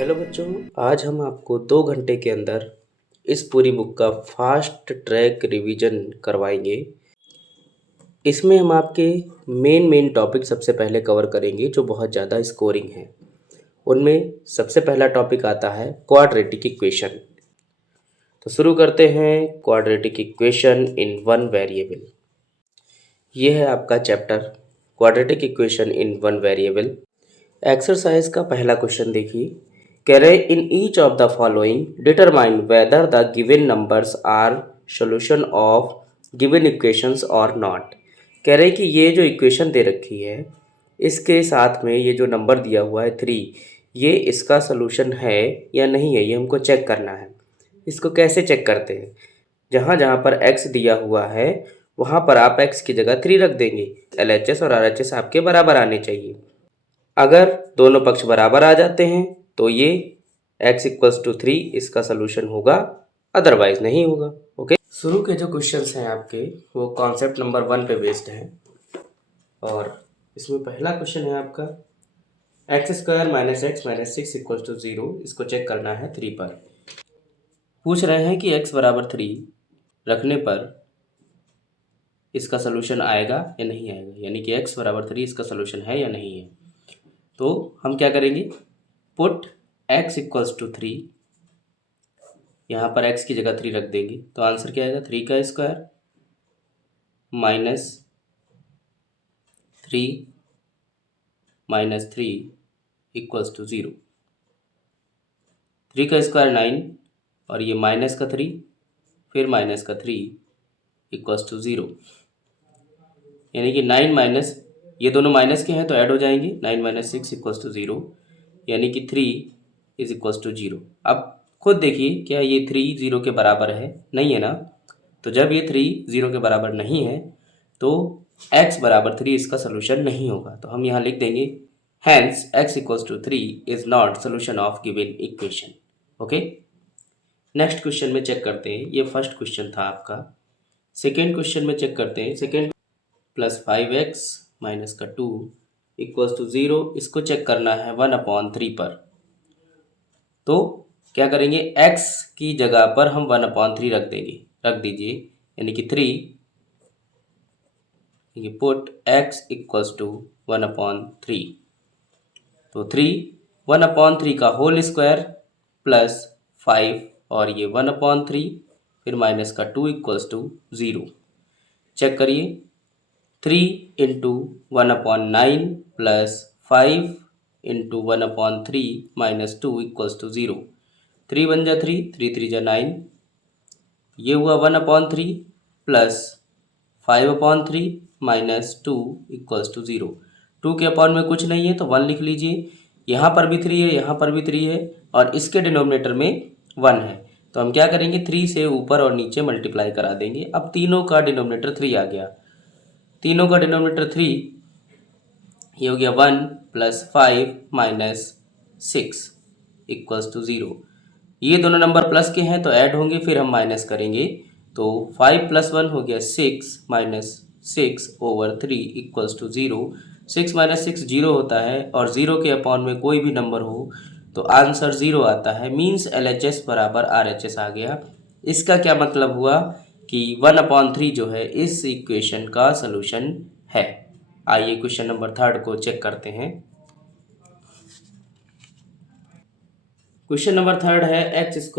Hello बच्चों, आज हम आपको 2 घंटे के अंदर इस पूरी बुक का फास्ट ट्रैक रिवीजन करवाएंगे। इसमें हम आपके मेन टॉपिक सबसे पहले कवर करेंगे जो बहुत ज़्यादा स्कोरिंग है। उनमें सबसे पहला टॉपिक आता है क्वाड्रेटिक इक्वेशन। तो शुरू करते हैं quadratic equation in one variable. ये है आपका chapter quadratic equation in one variable. Exercise का पहला क्वेश्चन देखिए। कह रहे in each of the following determine whether the given numbers are solution of given equations और नॉट। कह रहे कि ये जो इक्वेशन दे रखी है इसके साथ में ये जो नंबर दिया हुआ है 3, ये इसका सॉल्यूशन है या नहीं है, ये हमको चेक करना है। इसको कैसे चेक करते हैं? जहाँ जहाँ पर x दिया हुआ है वहाँ पर आप x की जगह 3 रख देंगे। LHS और RHS आपके बराबर आने चाहिए। अगर दोनों पक्ष बराबर आ जाते हैं तो ये x = 3 इसका सलूशन होगा, अदरवाइज नहीं होगा। ओके, शुरू के जो क्वेश्चंस हैं आपके वो कॉन्सेप्ट नंबर 1 पे बेस्ड हैं और इसमें पहला क्वेश्चन है आपका x² - x - 6 = 0। इसको चेक करना है 3 पर। पूछ रहे हैं कि x = 3 रखने पर इसका सलूशन आएगा या नहीं आएगा, यानी कि x = 3 इसका सलूशन है या नहीं है। तो हम क्या करेंगे, पुट x = 3, यहाँ पर x की जगह 3 रख देंगे तो आंसर क्या आएगा, 3 का स्क्वायर माइनस 3 - 3 = 0। 3 का स्क्वायर 9 और ये माइनस का 3 फिर माइनस का 3 = 0, यानी कि 9 माइनस, ये दोनों माइनस के हैं तो ऐड हो जाएंगे। 9 - 6 = 0, यानी कि 3 = 0। अब खुद देखिए क्या ये 3 0 के बराबर है? नहीं है ना। तो जब ये 3 0 के बराबर नहीं है तो x = 3 इसका सलूशन नहीं होगा। तो हम यहाँ लिख देंगे hence x = 3 is not solution of given equation. Okay, next question में चेक करते हैं। ये फर्स्ट क्वेश्चन था आपका। सेकेंड क्वेश्चन में चेक करते हैं। सेकेंड +5x - 2 = 0, इसको चेक करना है 1/3 पर। तो क्या करेंगे, x की जगह पर हम 1/3 रख देंगे, रख दीजिए, यानी कि 3, पुट x = 1/3। तो 3 1/3 का होल स्क्वायर प्लस 5 और ये 1/3 फिर माइनस का 2 = 0। चेक करिए, 3 × 1/9 प्लस 5 × 1/3 माइनस 2 = 0। 3 × 1 = 3, 3 × 3 = 9, ये हुआ 1/3 प्लस 5/3 माइनस 2 = 0। 2 के अपॉन में कुछ नहीं है तो 1 लिख लीजिए। यहाँ पर भी 3 है, यहाँ पर भी 3 है और इसके डिनोमिनेटर में 1 है। तो हम क्या करेंगे, 3 से ऊपर और नीचे मल्टीप्लाई करा देंगे। अब तीनों का डिनोमिनेटर 3 आ गया। तीनों का डिनोमिनेटर 3, ये हो गया 1 + 5 माइनस 6 = 0। ये दोनों नंबर प्लस के हैं तो ऐड होंगे, फिर हम माइनस करेंगे। तो 5 + 1 हो गया 6 माइनस 6/3 = 0। 6 - 6 0 होता है और 0 के अपॉन में कोई भी नंबर हो तो आंसर 0 आता है। मीन्स LHS = RHS आ गया। इसका क्या मतलब हुआ कि 1/3 जो है इस इक्वेशन का सलूशन है। आइए क्वेश्चन नंबर 3 को चेक करते हैं। क्वेश्चन नंबर 3 है x² -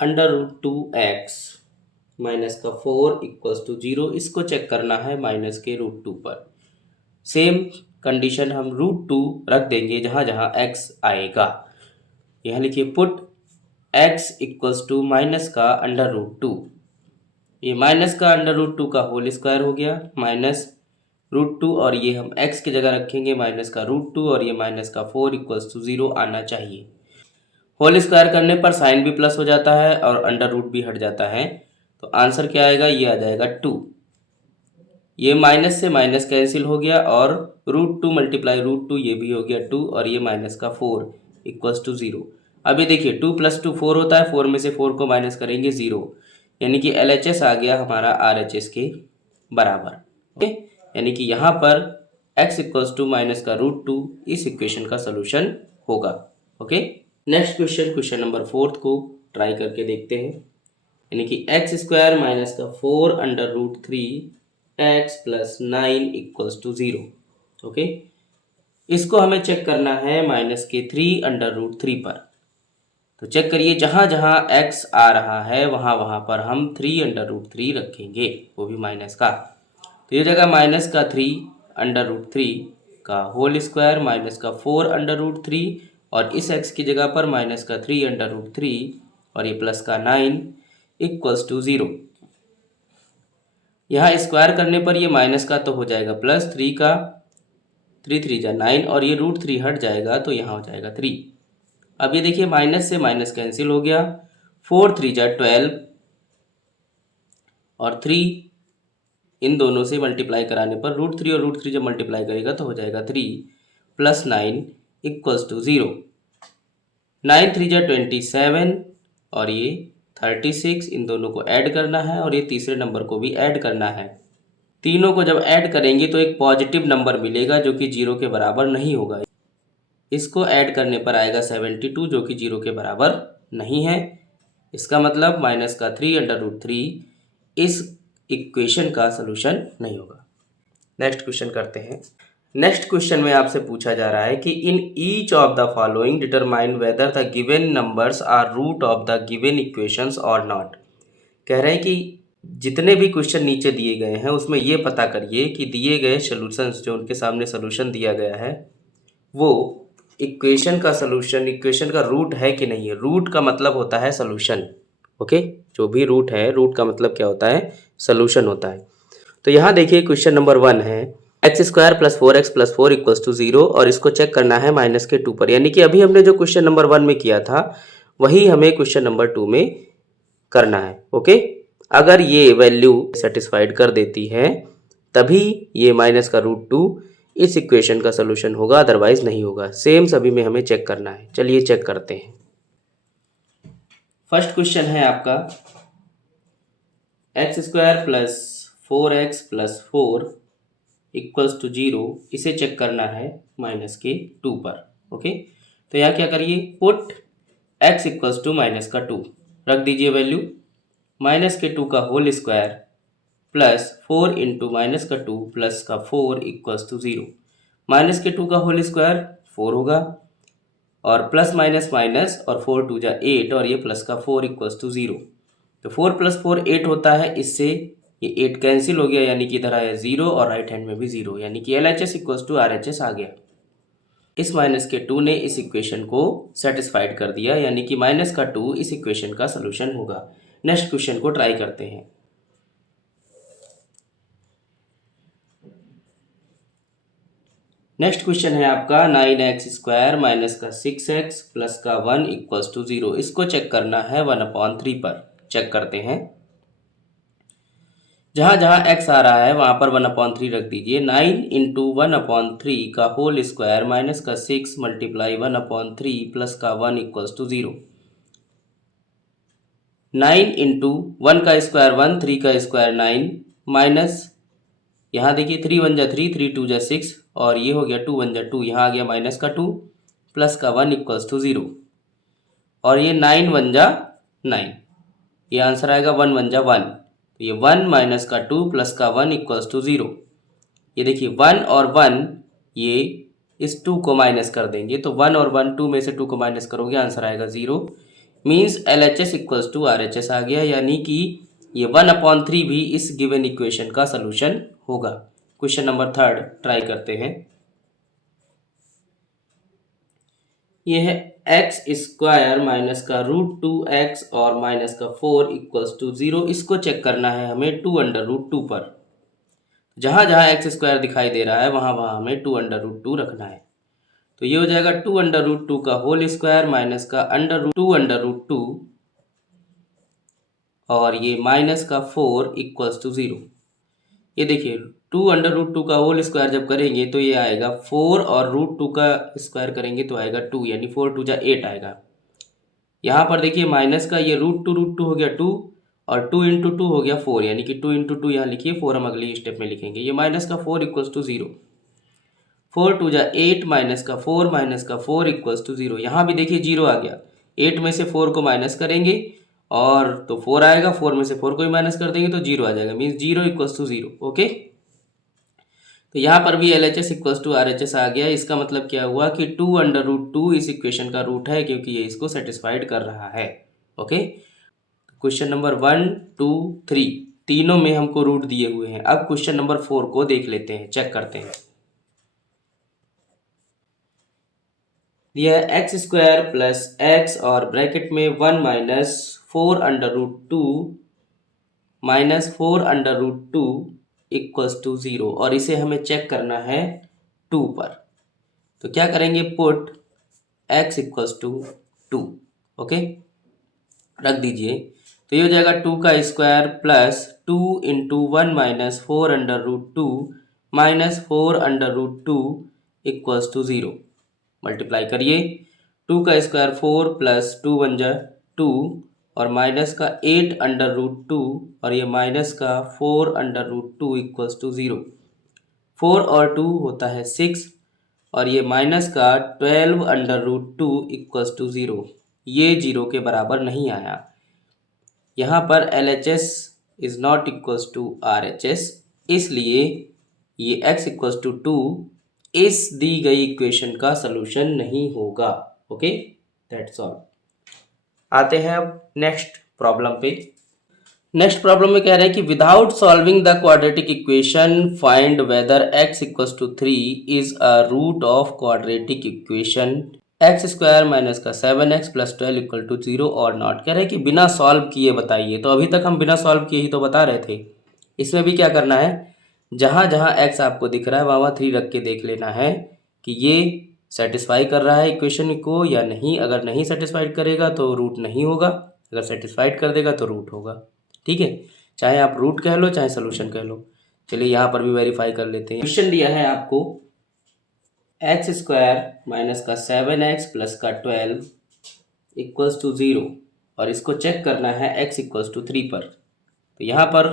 √2x - 4 = 0। इसको चेक करना है माइनस के √2 पर। सेम कंडीशन हम √2 रख देंगे जहाँ जहाँ x आएगा। यहाँ लिखिए पुट x = माइनस का √2, ये माइनस का √2 का होल स्क्वायर हो गया माइनस √2 और ये हम x की जगह रखेंगे माइनस का √2 और ये माइनस का 4 = 0 आना चाहिए। होल स्क्वायर करने पर साइन भी प्लस हो जाता है और अंडर रूट भी हट जाता है। तो आंसर क्या आएगा, ये आ जाएगा 2। ये माइनस से माइनस कैंसिल हो गया और √2 × √2 ये भी हो गया 2 और ये माइनस का 4 = 0। अभी देखिए 2 + 2 4 होता है, 4 में से 4 को माइनस करेंगे 0, यानी कि LHS आ गया हमारा RHS के बराबर। ओके, यानी कि यहाँ पर x = -√2 इस इक्वेशन का सलूशन होगा। Okay, next question, question number 4 को ट्राई करके देखते हैं। यानी कि एक्स स्क्वायर माइनस का 4 under root 3 x plus 9 equals to 0। Okay, इसको हमें चेक करना है माइनस के 3 अंडर रूट 3 पर। तो चेक करिए, जहाँ जहाँ x आ रहा है वहाँ वहाँ पर हम 3 अंडर रूट 3 रखेंगे, वो भी माइनस का। तो ये जगह माइनस का 3 अंडर रूट 3 का होल स्क्वायर माइनस का 4 अंडर रूट 3 और इस x की जगह पर माइनस का 3 अंडर रूट 3 और ये प्लस का 9 इक्वल्स टू 0। यहाँ स्क्वायर करने पर ये माइनस का तो हो जाएगा प्लस 3 का 3 3 जा 9 और ये रूट 3 हट जाएगा तो यहाँ हो जाएगा 3। अब ये देखिए माइनस से माइनस कैंसिल हो गया, 4 3 जा 12 और 3 इन दोनों से मल्टीप्लाई कराने पर रूट 3 और रूट 3 जब मल्टीप्लाई करेगा तो हो जाएगा 3 प्लस 9 इक्वल्स टू 0। 9 3 जा 27 और ये 36, इन दोनों को ऐड करना है और ये तीसरे नंबर को भी ऐड करना है। तीनों को जब ऐड करेंगे तो एक पॉजिटिव नंबर मिलेगा जो कि 0 के बराबर नहीं होगा। इसको ऐड करने पर आएगा 72 जो कि 0 के बराबर नहीं है। इसका मतलब माइनस का 3 अंडर रूट 3 इस इक्वेशन का सलूशन नहीं होगा। नेक्स्ट क्वेश्चन करते हैं। नेक्स्ट क्वेश्चन में आपसे पूछा जा रहा है कि in each of the following determine whether the given numbers are root of the given equations और नॉट। कह रहे हैं कि जितने भी क्वेश्चन नीचे दिए गए हैं उसमें ये पता करिए कि दिए गए सॉल्यूशंस, जो उनके सामने सॉल्यूशन दिया गया है वो इक्वेशन का सॉल्यूशन, इक्वेशन का रूट है कि नहीं है। रूट का मतलब होता है सॉल्यूशन। ओके, जो भी रूट है, रूट का मतलब क्या होता है, सॉल्यूशन होता है। तो यहाँ देखिए क्वेश्चन नंबर 1 है x square plus 4x plus 4 equals to 0 और इसको चेक करना है माइनस के 2 पर। यानी कि अभी हमने जो क्वेश्चन नंबर 1 में किया था वही हमें क्वेश्चन नंबर 2 में करना है। ओके, अगर ये वैल्यू सेटिस्फाइड कर देती है तभी ये माइनस का रूट 2 इस इक्वेशन का सलूशन होगा, अदरवाइज नहीं होगा। सेम सभी में हमें चेक करना है। चलिए चेक करते हैं। फर्स्ट क्वेश्चन है आपका x square plus 4x plus 4 equals to 0, इसे चेक करना है माइनस के 2 पर। ओके, तो यहाँ क्या करिए, put x equals to minus का 2 रख दीजिए वैल्यू, माइनस के 2 का whole square plus 4 into minus का 2 प्लस का 4 इक्वल्स टू 0। माइनस के 2 का होल स्क्वायर 4 होगा और प्लस माइनस माइनस और 4 2 जा 8 और ये प्लस का 4 इक्वल्स टू 0। तो 4 प्लस 4 8 होता है, इससे ये 8 कैंसिल हो गया यानी कि इधर आया 0 और राइट हैंड में भी 0, यानी कि LHS इक्वल्स टू RHS आ गया। इस माइनस के 2 ने इस इक्वेशन को सेटिस्फाइड कर दिया, यानी कि माइनस का 2 इस इक्वेशन का सलूशन होगा। नेक्स्ट क्वेश्चन को ट्राई करते हैं। नेक्स्ट क्वेश्चन है आपका 9x स्क्वायर माइनस का 6x प्लस का 1 इक्वल्स टू 0। इसको चेक करना है 1/3 पर। चेक करते हैं, जहाँ जहाँ x आ रहा है वहाँ पर 1/3 रख दीजिए। 9 इंटू 1/3 का होल स्क्वायर माइनस का 6 मल्टीप्लाई 1/3 प्लस का 1 इक्वल्स टू 0। 9 इंटू 1 का स्क्वायर 1, 3 का स्क्वायर 9 माइनस, यहाँ देखिए 3 1 जा 3, 3 2 जा 6 और ये हो गया 2 1 जा 2, यहाँ आ गया माइनस का 2 प्लस का 1 इक्वल्स टू 0 और ये 9 1 जा 9, ये आंसर आएगा 1 1 जा 1। तो ये 1 माइनस का 2 प्लस का 1 इक्वल्स टू 0। ये देखिए 1 और 1 ये इस 2 को माइनस कर देंगे, तो 1 और 1 2 में से 2 को माइनस करोगे आंसर आएगा 0। Means LHS equals to RHS आ गया, यानी कि ये 1/3 भी इस गिवन इक्वेशन का सलूशन होगा। क्वेश्चन नंबर 3 ट्राई करते हैं। ये है एक्स स्क्वायर माइनस का रूट 2x और माइनस का 4 इक्वल्स टू 0। इसको चेक करना है हमें 2 अंडर रूट 2 पर। जहाँ जहाँ एक्स स्क्वायर दिखाई दे रहा है वहाँ वहाँ हमें 2 अंडर रूट 2 रखना है। तो ये हो जाएगा 2 अंडर रूट 2 का होल स्क्वायर माइनस का 2 अंडर रूट 2 और ये माइनस का 4 इक्वल्स टू 0। ये देखिए 2 अंडर रूट 2 का होल स्क्वायर जब करेंगे तो ये आएगा 4 और रूट 2 का स्क्वायर करेंगे तो आएगा 2, यानी 4 2 जा 8 आएगा। यहाँ पर देखिए माइनस का ये रूट 2 हो गया 2 और 2 इंटू 2 हो गया 4, यानी कि 2 इंटू 2 यहाँ लिखिए, 4 हम अगली स्टेप में लिखेंगे। ये माइनस का 4 इक्वल्स टू 0। 4 टू जा 8 माइनस का 4 इक्वल्स टू 0। यहाँ भी देखिए 0 आ गया, 8 में से 4 को माइनस करेंगे और तो 4 आएगा, 4 में से 4 को भी माइनस कर देंगे तो 0 आ जाएगा, मीन्स 0 इक्वल्स टू 0। ओके, तो यहाँ पर भी LHS इक्वल्स टू RHS आ गया। इसका मतलब क्या हुआ कि 2√2 इस इक्वेशन का रूट है, क्योंकि ये इसको सेटिस्फाइड कर रहा है। ओके, क्वेश्चन नंबर 1, 2, 3 तीनों में हमको रूट दिए हुए हैं। अब क्वेश्चन नंबर 4 को देख लेते हैं, चेक करते हैं। यह x² प्लस x और ब्रैकेट में 1 माइनस 4√2 माइनस 4√2 इक्वल्स टू 0, और इसे हमें चेक करना है 2 पर। तो क्या करेंगे, put x equals to 2। Okay, रख दीजिए, तो ये हो जाएगा 2 का square plus 2 into 1 minus 4√2 minus 4√2 equals to 0। Multiply करिए, 2 का स्क्वायर 4 प्लस 2 1 जा 2 और माइनस का 8√2 और ये माइनस का 4√2 इक्वल्स टू 0। 4 और 2 होता है 6 और ये माइनस का 12√2 इक्वल्स टू 0। ये 0 के बराबर नहीं आया। यहाँ पर LHS is not equals to RHS, इसलिए ये x इक्वल्स टू 2 इस दी गई इक्वेशन का सलूशन नहीं होगा। Okay, that's all. आते हैं अब नेक्स्ट प्रॉब्लम पे। नेक्स्ट प्रॉब्लम में कह रहा है कि without solving the quadratic equation find whether x equals to 3 is a root of quadratic equation x² minus का 7x प्लस 12 इक्वल टू 0 और नॉट। कह रहे हैं कि बिना सॉल्व किए बताइए। तो अभी तक हम बिना सॉल्व किए ही तो बता रहे थे। इसमें भी क्या करना है, जहाँ जहाँ x आपको दिख रहा है वहाँ 3 रख के देख लेना है कि ये सेटिस्फाई कर रहा है इक्वेशन को या नहीं। अगर नहीं सेटिस्फाइड करेगा तो रूट नहीं होगा, अगर सेटिस्फाइड कर देगा तो रूट होगा। ठीक है, चाहे आप रूट कह लो चाहे सोल्यूशन कह लो। चलिए यहाँ पर भी वेरीफाई कर लेते हैं। क्वेश्चन दिया है आपको x² माइनस का 7x प्लस का 12 इक्वल्स टू 0 और इसको चेक करना है x इक्वल्स टू 3 पर। तो यहाँ पर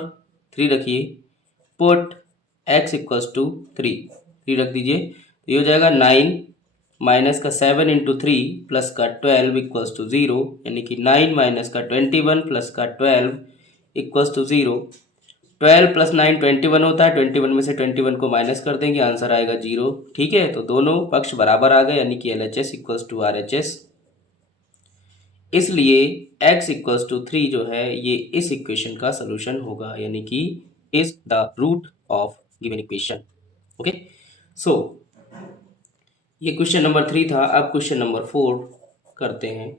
3 रखिए, पुट x इक्वल्स टू 3 रख दीजिए। तो ये हो जाएगा 9 माइनस का 7 इंटू 3 प्लस का 12 इक्वल्स टू 0, यानी कि 9 माइनस का 21 प्लस का 12 इक्वल्स टू 0। 12 प्लस 9 21 होता है, 21 में से 21 को माइनस कर देंगे, आंसर आएगा 0। ठीक है, तो दोनों पक्ष बराबर आ गए, यानी कि LHS इक्वल्स टू RHS। इसलिए x इक्वल्स टू 3 जो है ये इस इक्वेशन का सोल्यूशन होगा, यानी कि is the root of given equation. Okay, so ये क्वेश्चन नंबर 3 था। अब क्वेश्चन नंबर 4 करते हैं।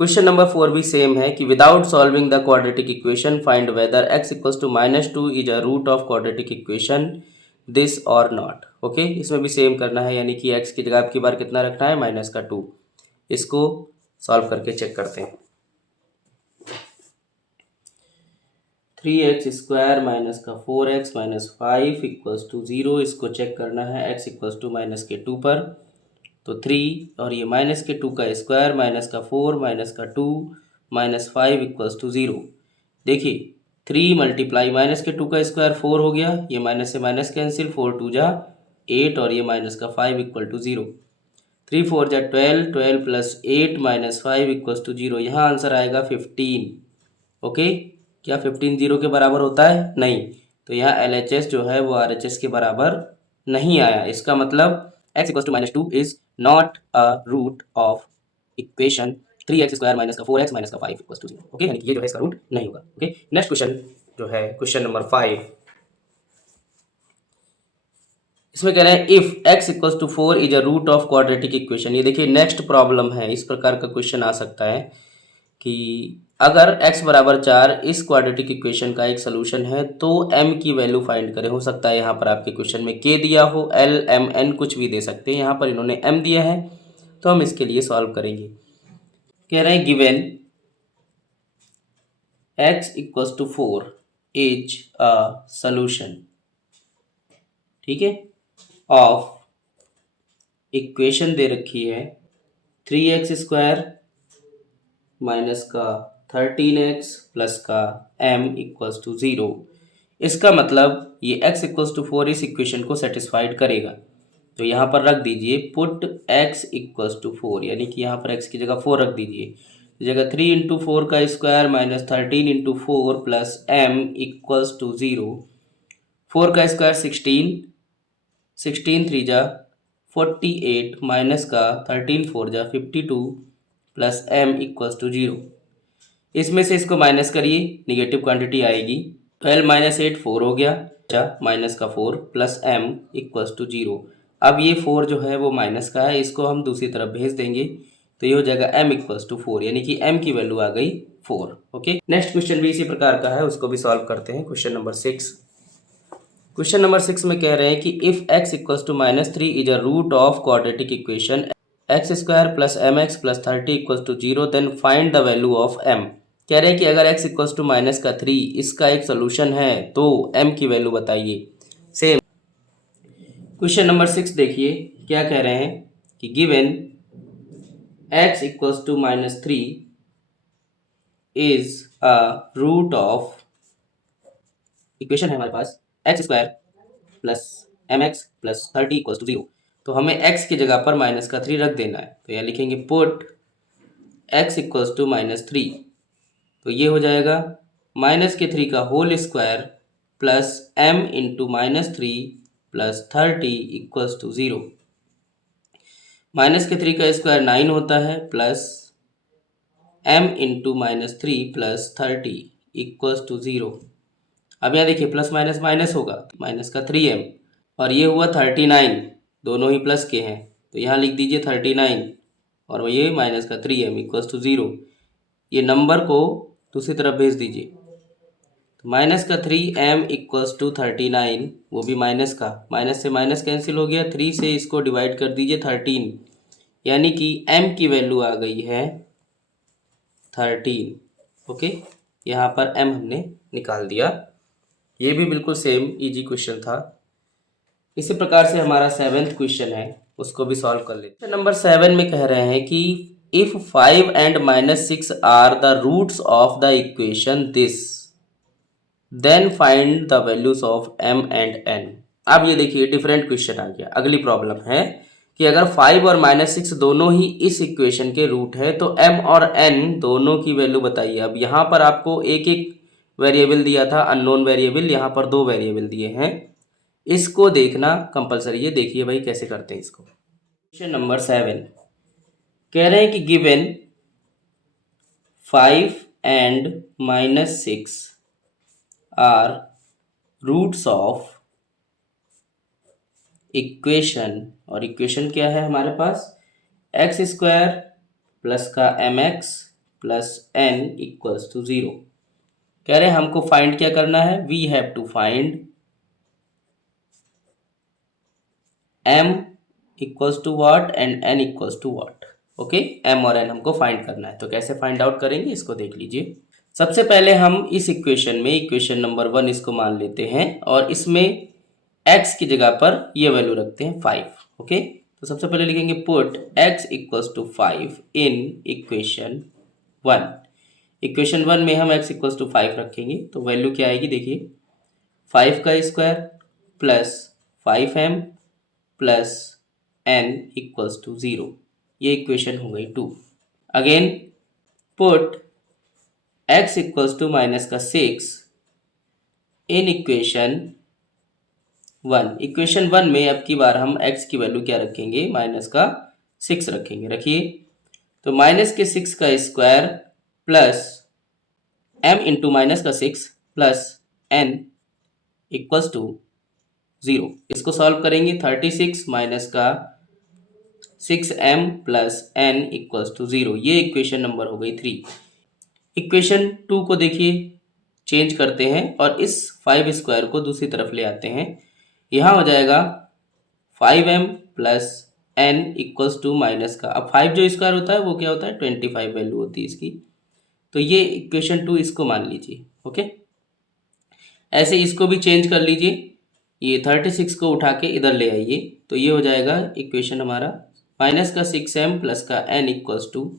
क्वेश्चन नंबर 4 भी सेम है कि without solving the quadratic equation find whether x equals to -2 is a root of quadratic equation this और not. Okay, इसमें भी सेम करना है, यानी कि x की जगह आपकी बार कितना रखना है, -2। इसको सॉल्व करके चेक करते हैं। 3x² माइनस का 4x माइनस 5 इक्वल्स टू 0, इसको चेक करना है x इक्वल्स टू -2 पर। तो 3 और ये -2 का स्क्वायर माइनस का 4 माइनस का 2 माइनस 5 इक्वल्स टू 0। देखिए 3 मल्टीप्लाई -2 का स्क्वायर 4 हो गया, ये माइनस से माइनस कैंसिल, 4 2 जा 8 और ये माइनस का 5 इक्वल टू 0। 3 4 जा 12, 12 प्लस 8 माइनस 5 इक्वल्स टू 0। यहाँ आंसर आएगा 15। ओके, क्या 15 0 के बराबर होता है? नहीं। तो यहाँ LHS जो है वो RHS के बराबर नहीं आया। इसका मतलब x equals to -2 is not a root of equation 3x² minus का 4x माइनस का 5 इक्वल्स टू 0। ओके, यानी कि ये जो है इसका रूट नहीं होगा। ओके, नेक्स्ट क्वेश्चन जो है क्वेश्चन नंबर 5, इसमें कह रहे हैं if x equals to 4 is a root of quadratic equation. ये देखिए नेक्स्ट प्रॉब्लम है, इस प्रकार का क्वेश्चन आ सकता है कि अगर x बराबर 4 इस क्वाड्रेटिक इक्वेशन का एक सोल्यूशन है तो m की वैल्यू फाइंड करें। हो सकता है यहाँ पर आपके क्वेश्चन में k दिया हो, l m n कुछ भी दे सकते हैं, यहाँ पर इन्होंने m दिया है तो हम इसके लिए सॉल्व करेंगे। कह रहे हैं given x equals to 4 is a solution, ठीक है, ऑफ इक्वेशन दे रखी है 3x² माइनस का 13x प्लस का m इक्वल्स टू 0। इसका मतलब ये x इक्वल्स टू 4 इस इक्वेशन को सेटिस्फाइड करेगा। तो यहाँ पर रख दीजिए पुट x इक्वल्स टू 4, यानी कि यहाँ पर x की जगह 4 रख दीजिए। जगह 3 इंटू 4 का square minus 13 into 4 plus m equals to 0। 4 का स्क्वायर 16, 16 3 जा 48 माइनस का 13 4 जा 52 प्लस m इक्वल्स टू 0। इसमें से इसको माइनस करिए, निगेटिव क्वांटिटी आएगी। 12 माइनस 8 4 हो गया, माइनस का 4 प्लस m इक्वल्स टू 0। अब ये 4 जो है वो माइनस का है, इसको हम दूसरी तरफ भेज देंगे तो ये हो जाएगा m इक्वल्स टू 4, यानी कि m की वैल्यू आ गई 4। ओके, नेक्स्ट क्वेश्चन भी इसी प्रकार का है, उसको भी सॉल्व करते हैं। Question number 6। क्वेश्चन नंबर 6 में कह रहे हैं कि if x equals to -3 is a root of quadratic equation x square plus m x plus 30 equals to 0, then find the value of m। कह रहे हैं कि अगर x इक्वल्स टू -3 इसका एक सोल्यूशन है तो m की वैल्यू बताइए। सेम क्वेश्चन नंबर 6 देखिए क्या कह रहे हैं कि given x equals to -3 is a root of, equation है हमारे पास x square plus m x plus 30 equals to 0। तो हमें x की जगह पर माइनस का 3 रख देना है, तो यहाँ लिखेंगे पुट x इक्वल्स टू -3। तो ये हो जाएगा माइनस के 3 का whole square plus m into -3 plus 30 equals to 0। Minus के 3 का स्क्वायर 9 होता है plus m into -3 plus 30 equals to 0। अब यहाँ देखिए प्लस माइनस माइनस होगा, माइनस का 3m और ये हुआ 39, दोनों ही प्लस के हैं तो यहाँ लिख दीजिए 39 और ये माइनस का 3m इक्वल्स टू 0। ये नंबर को दूसरी तरफ भेज दीजिए, तो माइनस का 3m इक्वल्स टू 39, वो भी माइनस का, माइनस से माइनस कैंसिल हो गया, 3 से इसको डिवाइड कर दीजिए 13, यानी कि m की वैल्यू आ गई है 13। ओके, यहाँ पर m हमने निकाल दिया। ये भी बिल्कुल सेम इजी क्वेश्चन था। इसी प्रकार से हमारा 7th क्वेश्चन है, उसको भी सॉल्व कर लेते हैं। क्वेश्चन नंबर 7 में कह रहे हैं कि if 5 and -6 are the roots of the equation this, then find the values of m and n। अब ये देखिए डिफरेंट क्वेश्चन आ गया। अगली प्रॉब्लम है कि अगर 5 और -6 दोनों ही इस इक्वेशन के रूट है तो m और n दोनों की वैल्यू बताइए। अब यहाँ पर आपको एक एक वेरिएबल दिया था, अननोन वेरिएबल, यहाँ पर 2 वेरिएबल दिए हैं, इसको देखना कंपलसरी है। देखिए भाई कैसे करते हैं इसको। क्वेश्चन नंबर 7 कह रहे हैं कि given 5 and -6 are roots of equation, और इक्वेशन क्या है हमारे पास एक्स स्क्वायर प्लस का m x plus n equals to 0। कह रहे हैं हमको फाइंड क्या करना है, we have to find m equals to what and n equals to what. Okay, m और n हमको फाइंड करना है। तो कैसे फाइंड आउट करेंगे इसको देख लीजिए। सबसे पहले हम इस इक्वेशन में इक्वेशन नंबर 1 इसको मान लेते हैं और इसमें x की जगह पर ये वैल्यू रखते हैं 5। ओके, तो सबसे पहले लिखेंगे put x equals to 5 in equation 1। Equation 1 में हम x इक्वल्स टू 5 रखेंगे तो वैल्यू क्या आएगी, देखिए 5 का square plus 5m plus n equals to 0। ये इक्वेशन हो गई 2। Again put x equals to minus का 6 इन इक्वेशन 1। इक्वेशन 1 में अब की बार हम x की वैल्यू क्या रखेंगे, माइनस का 6 रखेंगे। रखिए, तो माइनस के 6 का square plus m into minus का 6 प्लस n इक्वल्स टू 0। इसको सॉल्व करेंगे, 36 माइनस का 6m plus n equals to 0। ये इक्वेशन नंबर हो गई 3। इक्वेशन 2 को देखिए चेंज करते हैं और इस 5 स्क्वायर को दूसरी तरफ ले आते हैं। यहाँ हो जाएगा 5m plus n equals to minus का, अब 5 जो स्क्वायर होता है वो क्या होता है 25 वैल्यू होती है इसकी। तो ये इक्वेशन 2 इसको मान लीजिए। ओके, ऐसे इसको भी चेंज कर लीजिए, ये 36 को उठा के इधर ले आइए तो ये हो जाएगा इक्वेशन हमारा माइनस का 6m प्लस का n इक्वल्स टू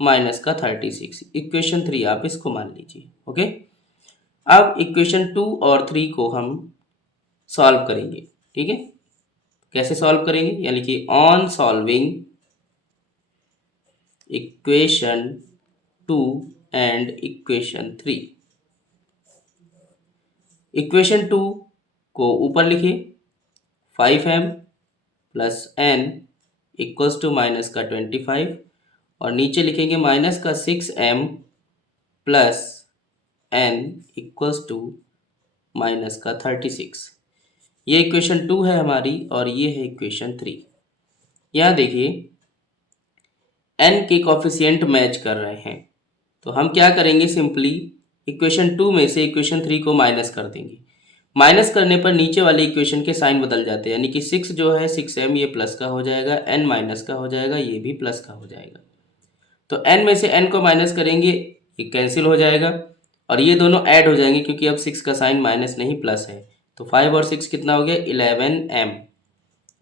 माइनस का 36। इक्वेशन 3 आप इसको मान लीजिए। ओके, अब इक्वेशन 2 और 3 को हम सॉल्व करेंगे। ठीक है, कैसे सॉल्व करेंगे, यानी कि on solving equation 2 and equation 3। Equation 2 को ऊपर लिखिए, 5m plus n equals to minus का 25, और नीचे लिखेंगे माइनस का 6m plus n equals to minus का 36। ये इक्वेशन 2 है हमारी और ये है इक्वेशन 3। यहाँ देखिए n के कोफिशिएंट मैच कर रहे हैं, तो हम क्या करेंगे, सिंपली इक्वेशन 2 में से इक्वेशन 3 को माइनस कर देंगे। माइनस करने पर नीचे वाले इक्वेशन के साइन बदल जाते हैं, यानी कि 6 जो है 6m ये प्लस का हो जाएगा, n माइनस का हो जाएगा, ये भी प्लस का हो जाएगा। तो n में से n को माइनस करेंगे, ये कैंसिल हो जाएगा और ये दोनों ऐड हो जाएंगे, क्योंकि अब 6 का साइन माइनस नहीं प्लस है। तो 5 और 6 कितना हो गया, 11m।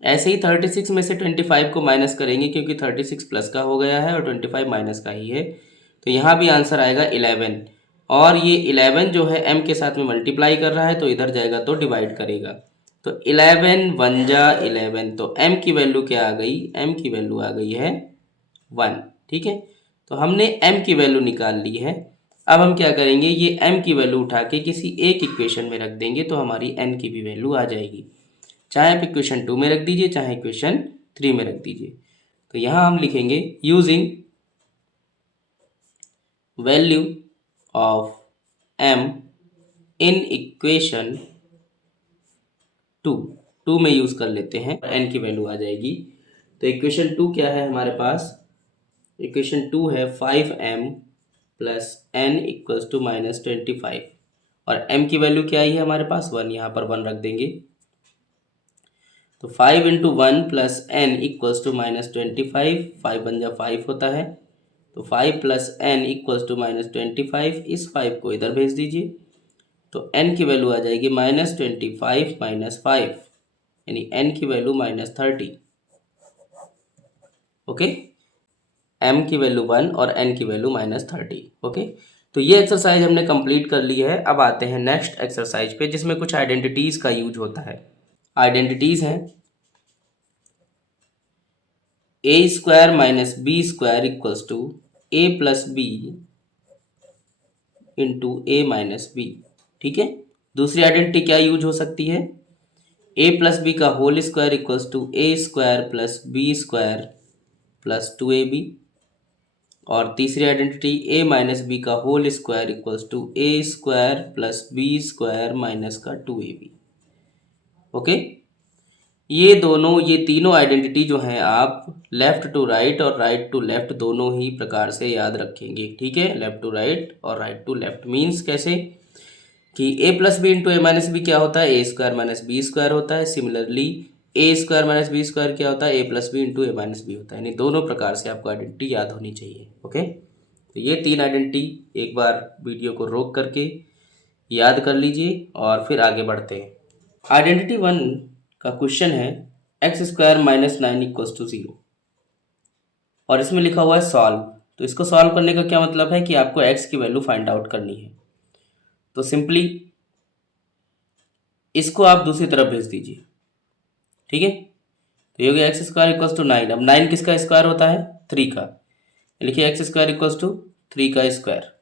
ऐसे ही 36 में से 25 को माइनस करेंगे, क्योंकि 36 प्लस का हो गया है और 25 माइनस का ही है, तो यहाँ भी आंसर आएगा 11। और ये 11 जो है m के साथ में मल्टीप्लाई कर रहा है, तो इधर जाएगा तो डिवाइड करेगा, तो 11 1 जा 11, तो m की वैल्यू क्या आ गई, m की वैल्यू आ गई है 1। ठीक है, तो हमने m की वैल्यू निकाल ली है। अब हम क्या करेंगे, ये m की वैल्यू उठा के किसी एक इक्वेशन में रख देंगे, तो हमारी n की भी वैल्यू आ जाएगी। चाहे आप इक्वेशन 2 में रख दीजिए, चाहे इक्वेशन 3 में रख दीजिए। तो यहाँ हम लिखेंगे using value of m in equation 2 में यूज़ कर लेते हैं, n की वैल्यू आ जाएगी। तो इक्वेशन 2 क्या है हमारे पास, इक्वेशन 2 है 5m plus n equals to minus 25, और m की वैल्यू क्या आई है हमारे पास 1, यहाँ पर 1 रख देंगे। तो 5 into 1 plus n equals to minus 25, 5 बन जा 5 होता है, तो 5 plus n equals to minus 25, इस 5 को इधर भेज दीजिए, तो n की वैल्यू आ जाएगी माइनस 25 माइनस 5, यानी n की वैल्यू माइनस 30। ओके, m की वैल्यू 1 और n की वैल्यू माइनस 30। ओके, तो ये एक्सरसाइज हमने कंप्लीट कर ली है। अब आते हैं नेक्स्ट एक्सरसाइज पे, जिसमें कुछ आइडेंटिटीज़ का यूज होता है। आइडेंटिटीज़ हैं a square minus b square equals to a plus b into a minus b. ठीक है, दूसरी आइडेंटिटी क्या यूज हो सकती है, a प्लस बी का whole square equals to a square plus b square plus 2ab। और तीसरी आइडेंटिटी a माइनस बी का whole square equals to a square plus b square minus का 2ab। ओके, ये तीनों आइडेंटिटी जो हैं आप लेफ़्ट टू राइट और राइट टू लेफ़्ट दोनों ही प्रकार से याद रखेंगे। ठीक है, लेफ़्ट टू राइट और राइट टू लेफ़्ट मीन्स कैसे कि a plus b into a minus B क्या होता है, ए स्क्वायर माइनस बी स्क्वायर होता है। सिमिलरली ए स्क्वायर माइनस बी स्क्वायर क्या होता है, ए plus b into a minus B होता है। यानी दोनों प्रकार से आपको आइडेंटिटी याद होनी चाहिए। ओके, तो ये 3 आइडेंटिटी एक बार वीडियो को रोक करके याद कर लीजिए और फिर आगे बढ़ते हैं। आइडेंटिटी 1 का क्वेश्चन है x square minus 9 equals to 0, और इसमें लिखा हुआ है सॉल्व। तो इसको सॉल्व करने का क्या मतलब है कि आपको x की वैल्यू फाइंड आउट करनी है। तो सिंपली इसको आप दूसरी तरफ भेज दीजिए। ठीक है, तो ये हो गया एक्स स्क्वायर इक्वल्स टू 9। अब 9 किसका स्क्वायर होता है, 3 का, लिखिए एक्स स्क्वायर इक्वल्स टू 3 का स्क्वायर।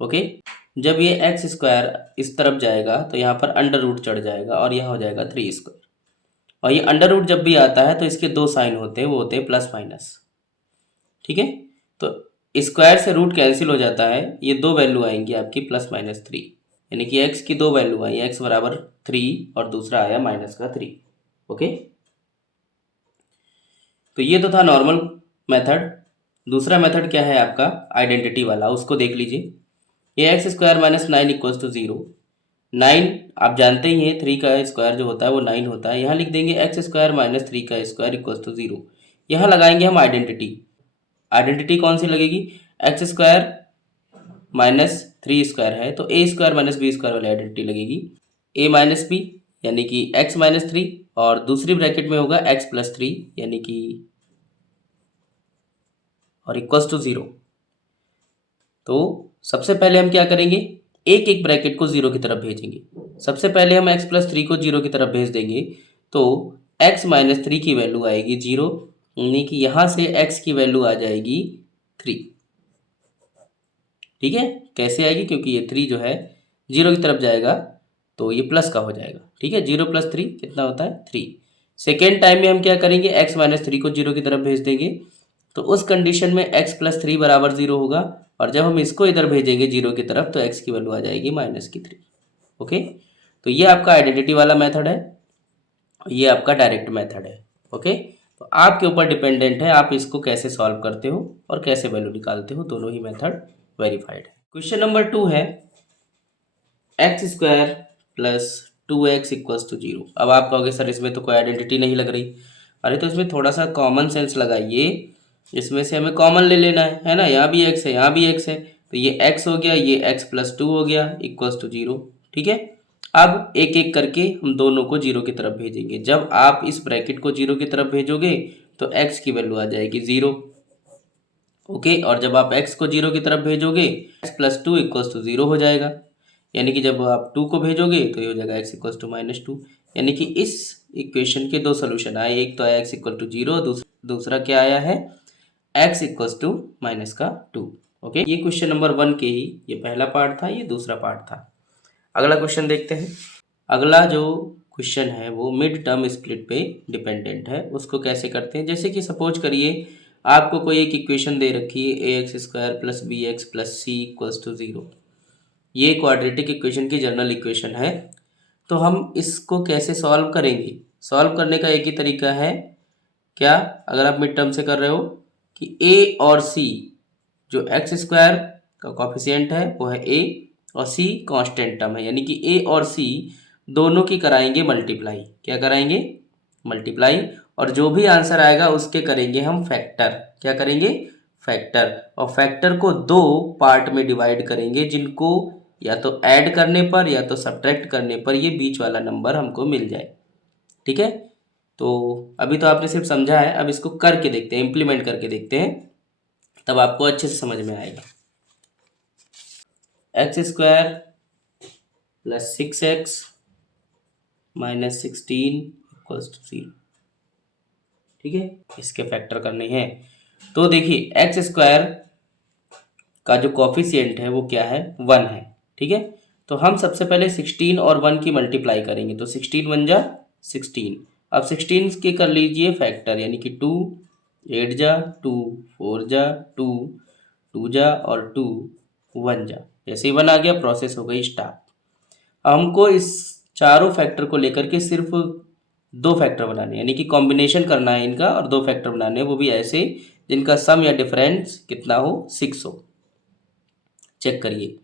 ओके, जब ये एक्स स्क्वायर इस तरफ जाएगा तो यहाँ पर अंडर रूट चढ़ जाएगा और यहाँ हो जाएगा 3 स्क्वायर। और ये अंडर रूट जब भी आता है तो इसके 2 साइन होते हैं, वो होते हैं प्लस माइनस। ठीक है, तो स्क्वायर से रूट कैंसिल हो जाता है, ये 2 वैल्यू आएंगी आपकी प्लस माइनस 3, यानी कि x की 2 वैल्यू आई, x बराबर 3 और दूसरा आया माइनस का 3। ओके, तो ये तो था नॉर्मल मेथड। दूसरा मेथड क्या है आपका आइडेंटिटी वाला, उसको देख लीजिए। ये x square minus 9 equals to 0। 9 आप जानते ही हैं, 3 का स्क्वायर जो होता है वो 9 होता है। यहाँ लिख देंगे एक्स स्क्वायर माइनस 3 का स्क्वायर इक्वल्स टू 0। यहाँ लगाएंगे हम आइडेंटिटी। आइडेंटिटी कौन सी लगेगी, एक्स स्क्वायर माइनस 3 स्क्वायर है तो ए स्क्वायर माइनस बी स्क्वायर वाली आइडेंटिटी लगेगी। ए माइनस बी यानी कि एक्स माइनस 3, और दूसरी ब्रैकेट में होगा एक्स प्लस 3 यानी कि और इक्वल्स टू 0। तो सबसे पहले हम क्या करेंगे, एक एक ब्रैकेट को 0 की तरफ भेजेंगे। सबसे पहले हम x प्लस 3 को 0 की तरफ भेज देंगे, तो x माइनस 3 की वैल्यू आएगी 0, यानी कि यहाँ से x की वैल्यू आ जाएगी 3। ठीक है, कैसे आएगी, क्योंकि ये 3 जो है 0 की तरफ जाएगा तो ये प्लस का हो जाएगा। ठीक है, 0 + 3 कितना होता है 3। सेकेंड टाइम में हम क्या करेंगे, x माइनस 3 को 0 की तरफ भेज देंगे, तो उस कंडीशन में x + 3 बराबर 0 होगा, और जब हम इसको इधर भेजेंगे 0 की तरफ तो x की वैल्यू आ जाएगी -3। ओके, तो ये आपका आइडेंटिटी वाला मेथड है, ये आपका डायरेक्ट मेथड है। ओके, तो आपके ऊपर डिपेंडेंट है आप इसको कैसे सॉल्व करते हो और कैसे वैल्यू निकालते हो, दोनों ही मेथड वेरीफाइड है। क्वेश्चन नंबर 2 है x² + 2x = 0। अब आप कहोगे सर इसमें तो कोई आइडेंटिटी नहीं लग रही। अरे तो इसमें थोड़ा सा कॉमन सेंस लगाइए, इसमें से हमें कॉमन ले लेना है ना, यहाँ भी x है यहाँ भी x है, तो ये x हो गया, ये x + 2 हो गया =0। ठीक है, अब एक एक करके हम दोनों को 0 की तरफ भेजेंगे। जब आप इस ब्रैकेट को 0 की तरफ भेजोगे तो x की वैल्यू आ जाएगी 0। ओके, और जब आप x को 0 की तरफ भेजोगे x + 2 = 0 हो जाएगा, यानी कि जब आप 2 को भेजोगे तो ये हो जाएगा x = -2। यानी कि इस इक्वेशन के दो सोल्यूशन आए, एक तो आया x = 0, दूसरा क्या आया है x = -2। ओके, ये क्वेश्चन नंबर 1 के ही ये पहला पार्ट था, ये दूसरा पार्ट था। अगला क्वेश्चन देखते हैं। अगला जो क्वेश्चन है वो मिड टर्म स्प्लिट पे डिपेंडेंट है। उसको कैसे करते हैं, जैसे कि सपोज करिए आपको कोई एक इक्वेशन दे रखी है ax² + bx + c = 0। ये क्वाड्रेटिक इक्वेशन की जनरल इक्वेशन है। तो हम इसको कैसे सॉल्व करेंगे, सॉल्व करने का एक ही तरीका है, क्या, अगर आप मिड टर्म से कर रहे हो कि a और c, जो x² का कॉफिशिएंट है वो है a और c कांस्टेंट टर्म है, यानी कि a और c दोनों की कराएंगे मल्टीप्लाई। क्या कराएंगे, मल्टीप्लाई, और जो भी आंसर आएगा उसके करेंगे हम फैक्टर। क्या करेंगे, फैक्टर, और फैक्टर को दो पार्ट में डिवाइड करेंगे, जिनको या तो ऐड करने पर या तो सब्ट्रैक्ट करने पर ये बीच वाला नंबर हमको मिल जाए। ठीक है, तो अभी तो आपने सिर्फ समझा है, अब इसको करके देखते हैं, इम्प्लीमेंट करके देखते हैं, तब आपको अच्छे से समझ में आएगा। x² + 6x - 16 = 0। ठीक है, इसके फैक्टर करने हैं। तो देखिए x² का जो कॉफिशिएंट है वो क्या है, 1 है। ठीक है, तो हम सबसे पहले 16 और 1 की मल्टीप्लाई करेंगे, तो 16 × 1 = 16। अब 16 के कर लीजिए फैक्टर, यानी कि 2 8 जा 2 4 जा 2 2 जा और 2 1 जा, जैसे ही 1 आ गया प्रोसेस हो गई स्टार्ट। हमको इस चारों फैक्टर को लेकर के सिर्फ दो फैक्टर बनाने, यानी कि कॉम्बिनेशन करना है इनका, और दो फैक्टर बनाने हैं, वो भी ऐसे जिनका सम या डिफरेंस कितना हो, 6 हो। चेक करिए,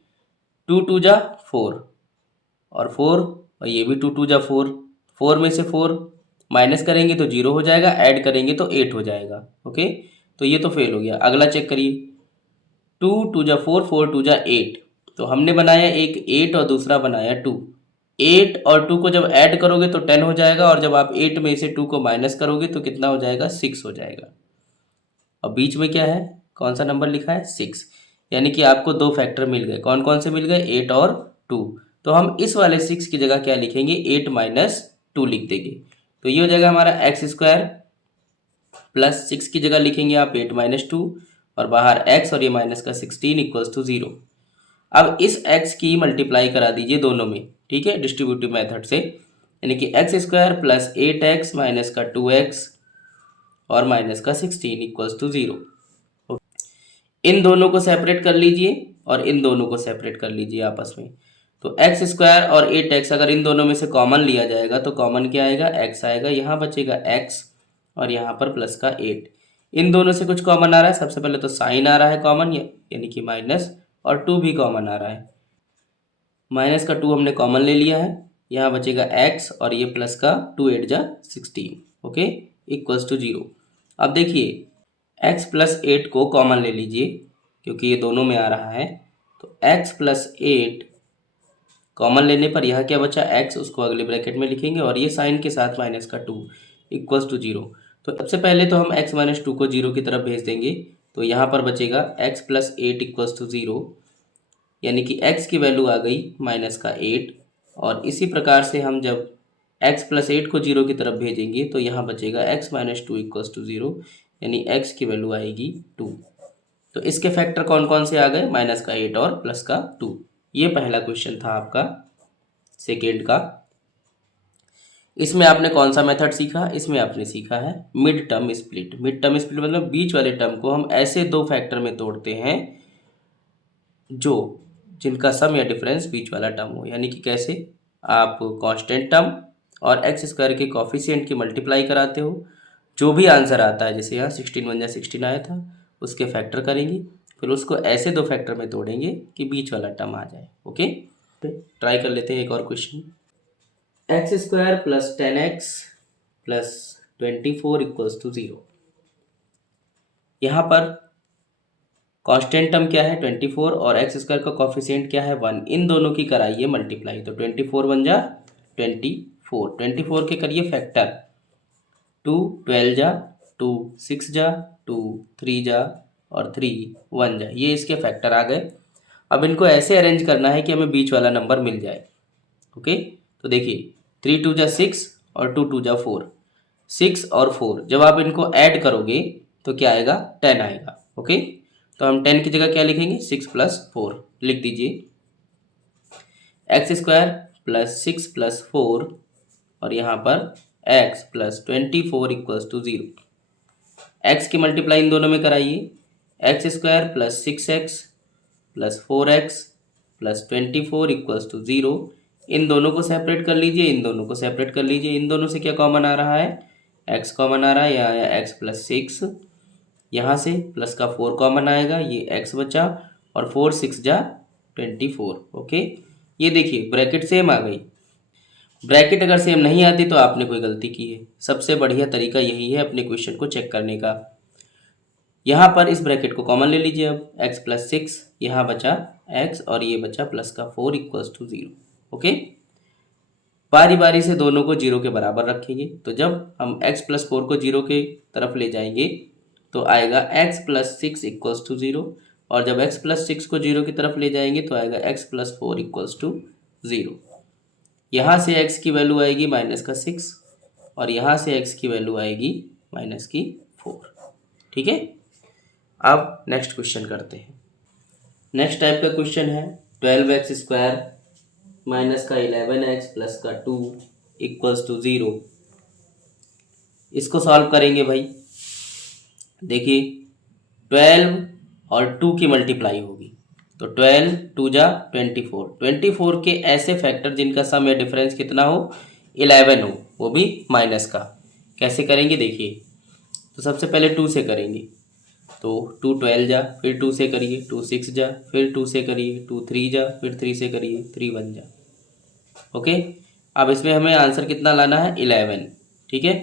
2 2 जा 4 और 4, और ये भी 2 2 जा 4, 4 में से 4 माइनस करेंगे तो 0 हो जाएगा, ऐड करेंगे तो 8 हो जाएगा। ओके, तो ये तो फेल हो गया। अगला चेक करिए, 2 2 जा 4 4 2 जा 8, तो हमने बनाया एक 8 और दूसरा बनाया 2। 8 और 2 को जब ऐड करोगे तो 10 हो जाएगा, और जब आप 8 में से 2 को माइनस करोगे तो कितना हो जाएगा, 6 हो जाएगा। और बीच में क्या है, कौन सा नंबर लिखा है, 6, यानी कि आपको दो फैक्टर मिल गए। कौन कौन से मिल गए, 8 और 2। तो हम इस वाले 6 की जगह क्या लिखेंगे, 8 - 2 लिख देंगे। तो ये हो जाएगा हमारा x² + 6 की जगह लिखेंगे आप 8 - 2, और बाहर x और ये माइनस का 16 = 0। अब इस x की मल्टीप्लाई करा दीजिए दोनों में, ठीक है, डिस्ट्रीब्यूटिव मेथड से, यानी कि x² + 8x - 2x और माइनस का 16 = 0। इन दोनों को सेपरेट कर लीजिए और इन दोनों को सेपरेट कर लीजिए आपस में। तो x² और 8x अगर इन दोनों में से कॉमन लिया जाएगा तो कॉमन क्या आएगा, x आएगा, यहाँ बचेगा x और यहाँ पर प्लस का 8। इन दोनों से कुछ कॉमन आ रहा है, सबसे पहले तो साइन आ रहा है कॉमन, यानी कि माइनस, और 2 भी कॉमन आ रहा है, माइनस का 2 हमने कॉमन ले लिया है, यहाँ बचेगा x और ये प्लस का 2 8 जा 16, ओके, = 0। अब देखिए x + 8 को कॉमन ले लीजिए क्योंकि ये दोनों में आ रहा है, तो x + 8 कॉमन लेने पर यह क्या बचा, x, उसको अगले ब्रैकेट में लिखेंगे और ये साइन के साथ माइनस का 2 = 0। तो सबसे पहले तो हम x - 2 को 0 की तरफ भेज देंगे, तो यहाँ पर बचेगा x + 8 = 0, यानी कि x की वैल्यू आ गई -8। और इसी प्रकार से हम जब x प्लस 8 को 0 की तरफ भेजेंगे तो यहाँ बचेगा x माइनस 2 इक्वल्स टू 0, यानी x की वैल्यू आएगी 2। तो इसके फैक्टर कौन कौन से आ गए, माइनस का 8 और प्लस का 2। ये पहला क्वेश्चन था आपका सेकेंड का। इसमें आपने कौन सा मेथड सीखा, इसमें आपने सीखा है mid term split. Mid term split मतलब बीच वाले टर्म को हम ऐसे दो फैक्टर में तोड़ते हैं जो जिनका सम या डिफरेंस बीच वाला टर्म हो। यानी कि कैसे, आप कांस्टेंट टर्म और एक्स स्क्वायर के कॉफिशिएंट की मल्टीप्लाई कराते हो, जो भी आंसर आता है, जैसे यहाँ 16 1 जा 16 आया था, उसके फैक्टर करेंगे, फिर उसको ऐसे दो फैक्टर में तोड़ेंगे कि बीच वाला टर्म आ जाए। ओके, ट्राई कर लेते हैं एक और question. X square plus 10x plus 24 equals to 0। यहाँ पर कांस्टेंट टर्म क्या है 24 और एक्स स्क्वायर का कॉफिशिएंट क्या है 1, इन दोनों की कराइए मल्टीप्लाई। तो 24 1 जा 24, 24 के करिए फैक्टर, 2 12 जा 2 6 जा 2 3 जा और 3 1 जा, ये इसके फैक्टर आ गए। अब इनको ऐसे अरेंज करना है कि हमें बीच वाला नंबर मिल जाए। ओके, तो देखिए 3 2 जा 6 और 2 2 जा 4, 6 और 4 जब आप इनको ऐड करोगे तो क्या आएगा, 10 आएगा। ओके, तो हम 10 की जगह क्या लिखेंगे, 6 प्लस 4 लिख दीजिए। एक्स स्क्वायर प्लस 6 प्लस 4 और यहाँ पर x plus 24 equals to 0। X की मल्टीप्लाई इन दोनों में कराइए, x square plus 6x plus 4x plus 24 equals to 0। इन दोनों को सेपरेट कर लीजिए, इन दोनों को सेपरेट कर लीजिए। इन दोनों से क्या कॉमन आ रहा है, x कॉमन आ रहा है, यहाँ आया x प्लस 6, यहाँ से प्लस का 4 कॉमन आएगा, ये x बचा और 4 6 जा 24। ओके, ये देखिए ब्रैकेट सेम आ गई। ब्रैकेट अगर सेम नहीं आती तो आपने कोई गलती की है। सबसे बढ़िया तरीका यही है अपने क्वेश्चन को चेक करने का। यहाँ पर इस ब्रैकेट को कॉमन ले लीजिए, अब x प्लस 6, यहाँ बचा x और ये बचा प्लस का 4 इक्वल्स टू 0। ओके, बारी बारी से दोनों को 0 के बराबर रखेंगे। तो जब हम x प्लस 4 को 0 के तरफ ले जाएंगे तो आएगा x प्लस 6 इक्वल्स टू 0, और जब x प्लस 6 को 0 की तरफ ले जाएंगे तो आएगा x प्लस 4 इक्वल्स टू 0। यहाँ से x की वैल्यू आएगी माइनस का 6 और यहाँ से x की वैल्यू आएगी माइनस की 4। ठीक है, अब नेक्स्ट क्वेश्चन करते हैं। नेक्स्ट टाइप का क्वेश्चन है 12x स्क्वायर माइनस का 11x प्लस का 2 इक्वल्स टू 0। इसको सॉल्व करेंगे भाई। देखिए 12 और 2 की मल्टीप्लाई होगी, तो 12 2 जा 24, 24 के ऐसे फैक्टर जिनका सम या डिफरेंस कितना हो 11 हो, वो भी माइनस का। कैसे करेंगे देखिए, तो सबसे पहले 2 से करेंगे, तो 2 12 जा, फिर 2 से करिए 2 6 जा, फिर 2 से करिए 2 3 जा, फिर 3 से करिए 3 1 जा। ओके, अब इसमें हमें आंसर कितना लाना है 11। ठीक है,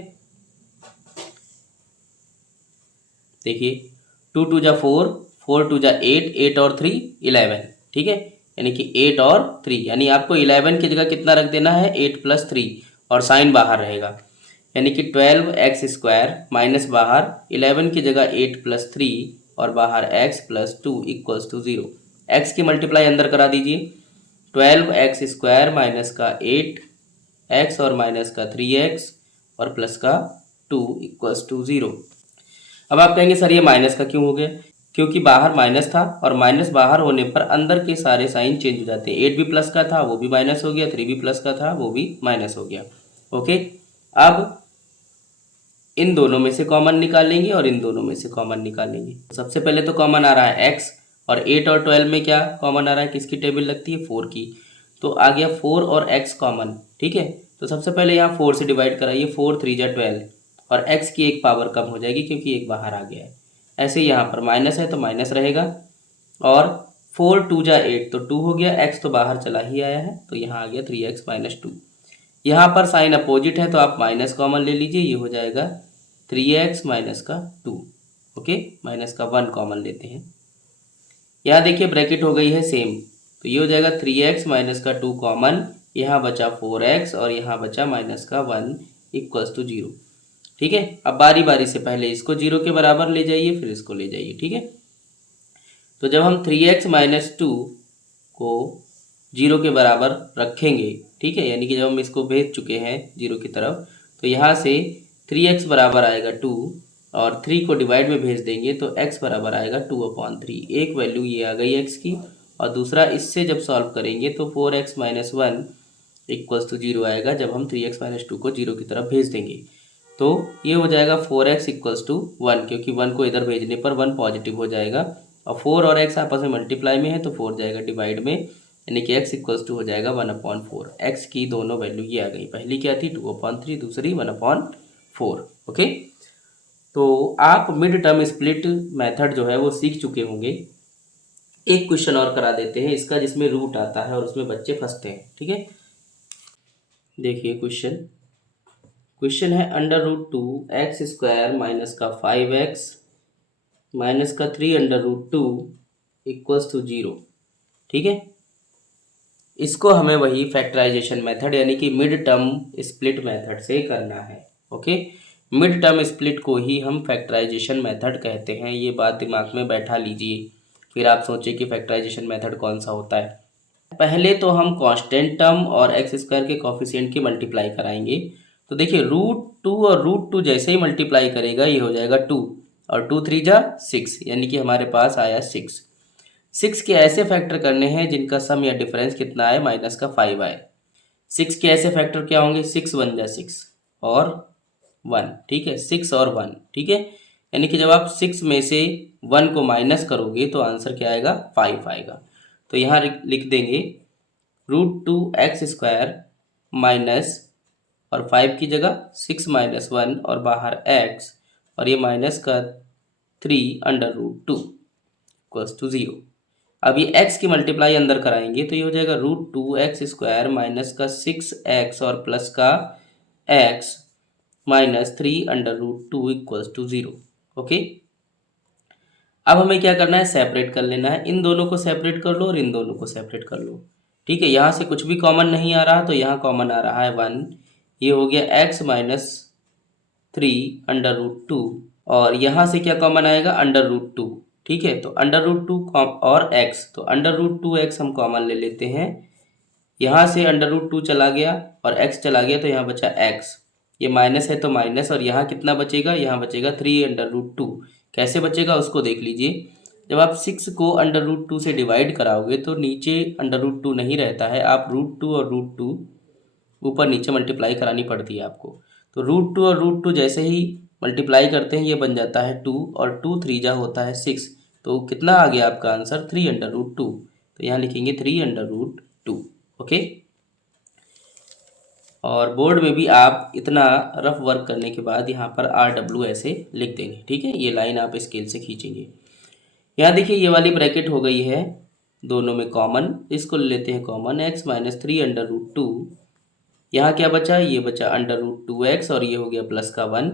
देखिए 2 2 जा 4, 4 2 जा 8, 8 और 3 11। ठीक है, यानी कि 8 और 3, यानी आपको 11 की जगह कितना रख देना है 8 प्लस 3 और साइन बाहर रहेगा, यानी कि 12x स्क्वायर माइनस बाहर 11 की जगह 8 प्लस 3 और बाहर x plus 2 equals to 0। x की मल्टीप्लाई अंदर करा दीजिए, 12x स्क्वायर माइनस का 8x और माइनस का 3x और प्लस का 2 इक्वल्स टू 0। अब आप कहेंगे सर ये माइनस का क्यों हो गया, क्योंकि बाहर माइनस था और माइनस बाहर होने पर अंदर के सारे साइन चेंज हो जाते हैं। 8 भी प्लस का था वो भी माइनस हो गया, 3 भी प्लस का था वो भी माइनस हो गया। ओके, अब इन दोनों में से कॉमन निकालेंगे और इन दोनों में से कॉमन निकालेंगे। सबसे पहले तो कॉमन आ रहा है x, और 8 और 12 में क्या कॉमन आ रहा है, किसकी टेबल लगती है 4 की, तो आ गया 4 और x कॉमन। ठीक है, तो सबसे पहले यहाँ 4 से डिवाइड कराइए, 4 3 जा 12 और x की एक पावर कम हो जाएगी क्योंकि एक बाहर आ गया है। ऐसे यहाँ पर माइनस है तो माइनस रहेगा, और 4 2 जा 8 तो 2 हो गया, x तो बाहर चला ही आया है तो यहाँ आ गया 3x माइनस 2। यहाँ पर साइन अपोजिट है तो आप माइनस कॉमन ले लीजिए, ये हो जाएगा 3x माइनस का 2। ओके, माइनस का 1 कॉमन लेते हैं। यहाँ देखिए ब्रैकेट हो गई है सेम, तो ये हो जाएगा 3x माइनस का 2 कॉमन, यहाँ बचा 4x और यहाँ बचा माइनस का 1 इक्वल्स टू 0। ठीक है, अब बारी बारी से पहले इसको 0 के बराबर ले जाइए, फिर इसको ले जाइए। ठीक है, तो जब हम 3x माइनस 2 को जीरो के बराबर रखेंगे, ठीक है, यानी कि जब हम इसको भेज चुके हैं जीरो की तरफ, तो यहाँ से 3x बराबर आएगा 2 और 3 को डिवाइड में भेज देंगे तो x बराबर आएगा 2/3। एक वैल्यू ये आ गई x की, और दूसरा इससे जब सॉल्व करेंगे तो 4x - 1 इक्वल्स टू 0 आएगा जब हम 3x - 2 को 0 की तरफ भेज देंगे। तो ये हो जाएगा 4x इक्वल्स टू 1, क्योंकि 1 को इधर भेजने पर 1 पॉजिटिव हो जाएगा, और 4 और x आपस में मल्टीप्लाई में है तो 4 जाएगा डिवाइड में, यानी कि x इक्वल्स टू हो जाएगा 1/4। x की दोनों वैल्यू ये आ गई, पहली क्या थी 2/3, दूसरी 1/4। ओके, तो आप मिड टर्म स्प्लिट मेथड जो है वो सीख चुके होंगे। एक क्वेश्चन और करा देते हैं इसका, जिसमें रूट आता है और उसमें बच्चे फंसते हैं, ठीक है। देखिए क्वेश्चन है √2x² माइनस का 5x माइनस का 3√2 इक्वल्स टू 0, ठीक है। इसको हमें वही फैक्टराइजेशन मेथड यानी कि मिड टर्म स्प्लिट मेथड से करना है। ओके, मिड टर्म स्प्लिट को ही हम फैक्टराइजेशन मेथड कहते हैं, ये बात दिमाग में बैठा लीजिए, फिर आप सोचें कि फैक्टराइजेशन मेथड कौन सा होता है। पहले तो हम कांस्टेंट टर्म और x² के कोफिशिएंट की मल्टीप्लाई कराएंगे। तो देखिए √2 और √2 जैसे ही मल्टीप्लाई करेगा ये हो जाएगा 2 और 2 3 जा 6, यानी कि हमारे पास आया 6। 6 के ऐसे फैक्टर करने हैं जिनका सम या डिफरेंस कितना आए -5 आए। 6 के ऐसे फैक्टर क्या होंगे, 6 1 जा 6 और 1, ठीक है, 6 और 1, ठीक है, यानी कि जब आप 6 में से 1 को माइनस करोगे तो आंसर क्या आएगा, 5 आएगा। तो यहाँ लिख देंगे √2x² माइनस और 5 की जगह 6 - 1 और बाहर x और ये माइनस का 3√2 इक्वल्स टू 0। अब ये x की मल्टीप्लाई अंदर कराएंगे तो ये हो जाएगा √2x² माइनस का 6x और प्लस का x minus 3√2 equals to 0। Okay, अब हमें क्या करना है, सेपरेट कर लेना है। इन दोनों को सेपरेट कर लो और इन दोनों को सेपरेट कर लो, ठीक है। यहाँ से कुछ भी कॉमन नहीं आ रहा तो यहाँ कॉमन आ रहा है 1, ये हो गया x माइनस 3√2 और यहाँ से क्या कॉमन आएगा, √2, ठीक है। तो √2 और x, तो √2x हम कॉमन ले लेते हैं, यहाँ से √2 चला गया और x चला गया तो यहाँ बचा x, ये माइनस है तो माइनस, और यहाँ कितना बचेगा, यहाँ बचेगा 3√2। कैसे बचेगा उसको देख लीजिए। जब आप 6 को √2 से डिवाइड कराओगे तो नीचे √2 नहीं रहता है, आप √2 और √2 ऊपर नीचे मल्टीप्लाई करानी पड़ती है आपको। तो √2 और √2 जैसे ही मल्टीप्लाई करते हैं ये बन जाता है 2 और 2 3 जा होता है 6, तो कितना आ गया आपका आंसर, 3√2। तो यहाँ लिखेंगे 3√2। ओके, और बोर्ड में भी आप इतना रफ वर्क करने के बाद यहाँ पर RW ऐसे लिख देंगे, ठीक है। ये लाइन आप स्केल से खींचेंगे। यहाँ देखिए ये वाली ब्रैकेट हो गई है दोनों में कॉमन, इसको ले लेते हैं कॉमन, x माइनस 3√2, यहाँ क्या बचा, ये बचा √2x और ये हो गया प्लस का 1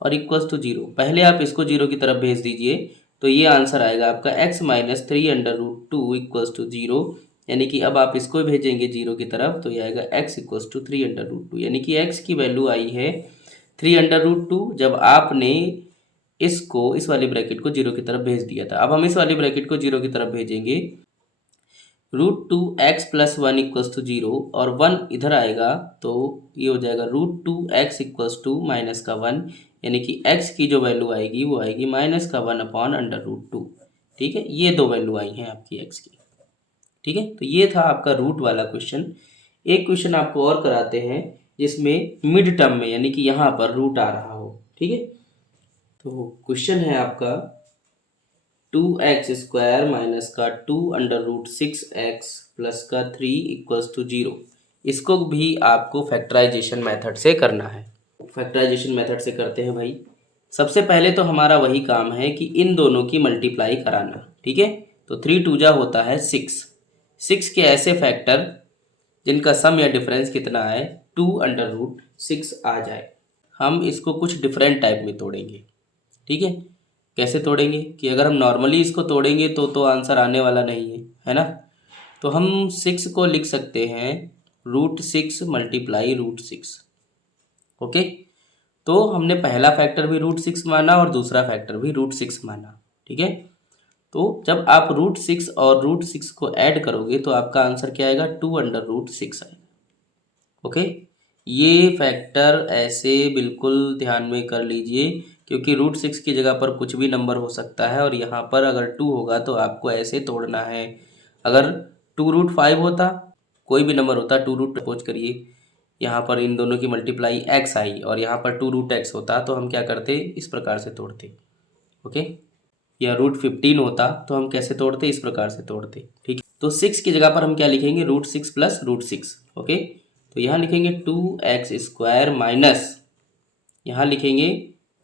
और इक्वल्स टू 0। पहले आप इसको 0 की तरफ भेज दीजिए तो ये आंसर आएगा आपका x माइनस 3√2 इक्वल्स टू 0, यानी कि अब आप इसको भेजेंगे 0 की तरफ तो ये आएगा x इक्वल्स टू 3√2, यानी कि x की वैल्यू आई है 3√2 जब आपने इसको इस वाली ब्रैकेट को 0 की तरफ भेज दिया था। अब हम इस वाली ब्रैकेट को 0 की तरफ भेजेंगे, √2x प्लस 1 इक्वल्स टू 0 और 1 इधर आएगा तो ये हो जाएगा √2x इक्वल्स टू माइनस का 1, यानी कि x की जो वैल्यू आएगी वो आएगी माइनस का 1/√2, ठीक है। ये दो वैल्यू आई हैं आपकी x की, ठीक है। तो ये था आपका रूट वाला क्वेश्चन। एक क्वेश्चन आपको और कराते हैं जिसमें मिड टर्म में यानी कि यहाँ पर रूट आ रहा हो, ठीक है। तो क्वेश्चन है आपका 2x² माइनस का 2√6x प्लस का 3 इक्वल्स टू 0। इसको भी आपको फैक्टराइजेशन मेथड से करना है। फैक्टराइजेशन मेथड से करते हैं भाई। सबसे पहले तो हमारा वही काम है कि इन दोनों की मल्टीप्लाई कराना, ठीक है। तो 3 2 जा होता है 6, 6 के ऐसे फैक्टर जिनका सम या डिफरेंस कितना आए, 2√6 आ जाए। हम इसको कुछ डिफरेंट टाइप में तोड़ेंगे, ठीक है। कैसे तोड़ेंगे कि अगर हम नॉर्मली इसको तोड़ेंगे तो आंसर आने वाला नहीं है ना। तो हम 6 को लिख सकते हैं √6 मल्टीप्लाई √6। ओके, तो हमने पहला फैक्टर भी √6 माना और दूसरा फैक्टर भी √6 माना, ठीक है। तो जब आप √6 और √6 को ऐड करोगे तो आपका आंसर क्या आएगा, 2/√6 आएगा। ओके, ये फैक्टर ऐसे बिल्कुल ध्यान में कर लीजिए, क्योंकि √6 की जगह पर कुछ भी नंबर हो सकता है और यहाँ पर अगर 2 होगा तो आपको ऐसे तोड़ना है। अगर 2√5 होता, कोई भी नंबर होता, 2 सपोज करिए, यहाँ पर इन दोनों की मल्टीप्लाई x आई और यहाँ पर 2√x होता, तो हम क्या करते, इस प्रकार से तोड़ते। ओके, या √15 होता तो हम कैसे तोड़ते, इस प्रकार से तोड़ते। ठीक है, तो 6 की जगह पर हम क्या लिखेंगे, √6 + √6। ओके, तो यहाँ लिखेंगे 2x² माइनस, यहाँ लिखेंगे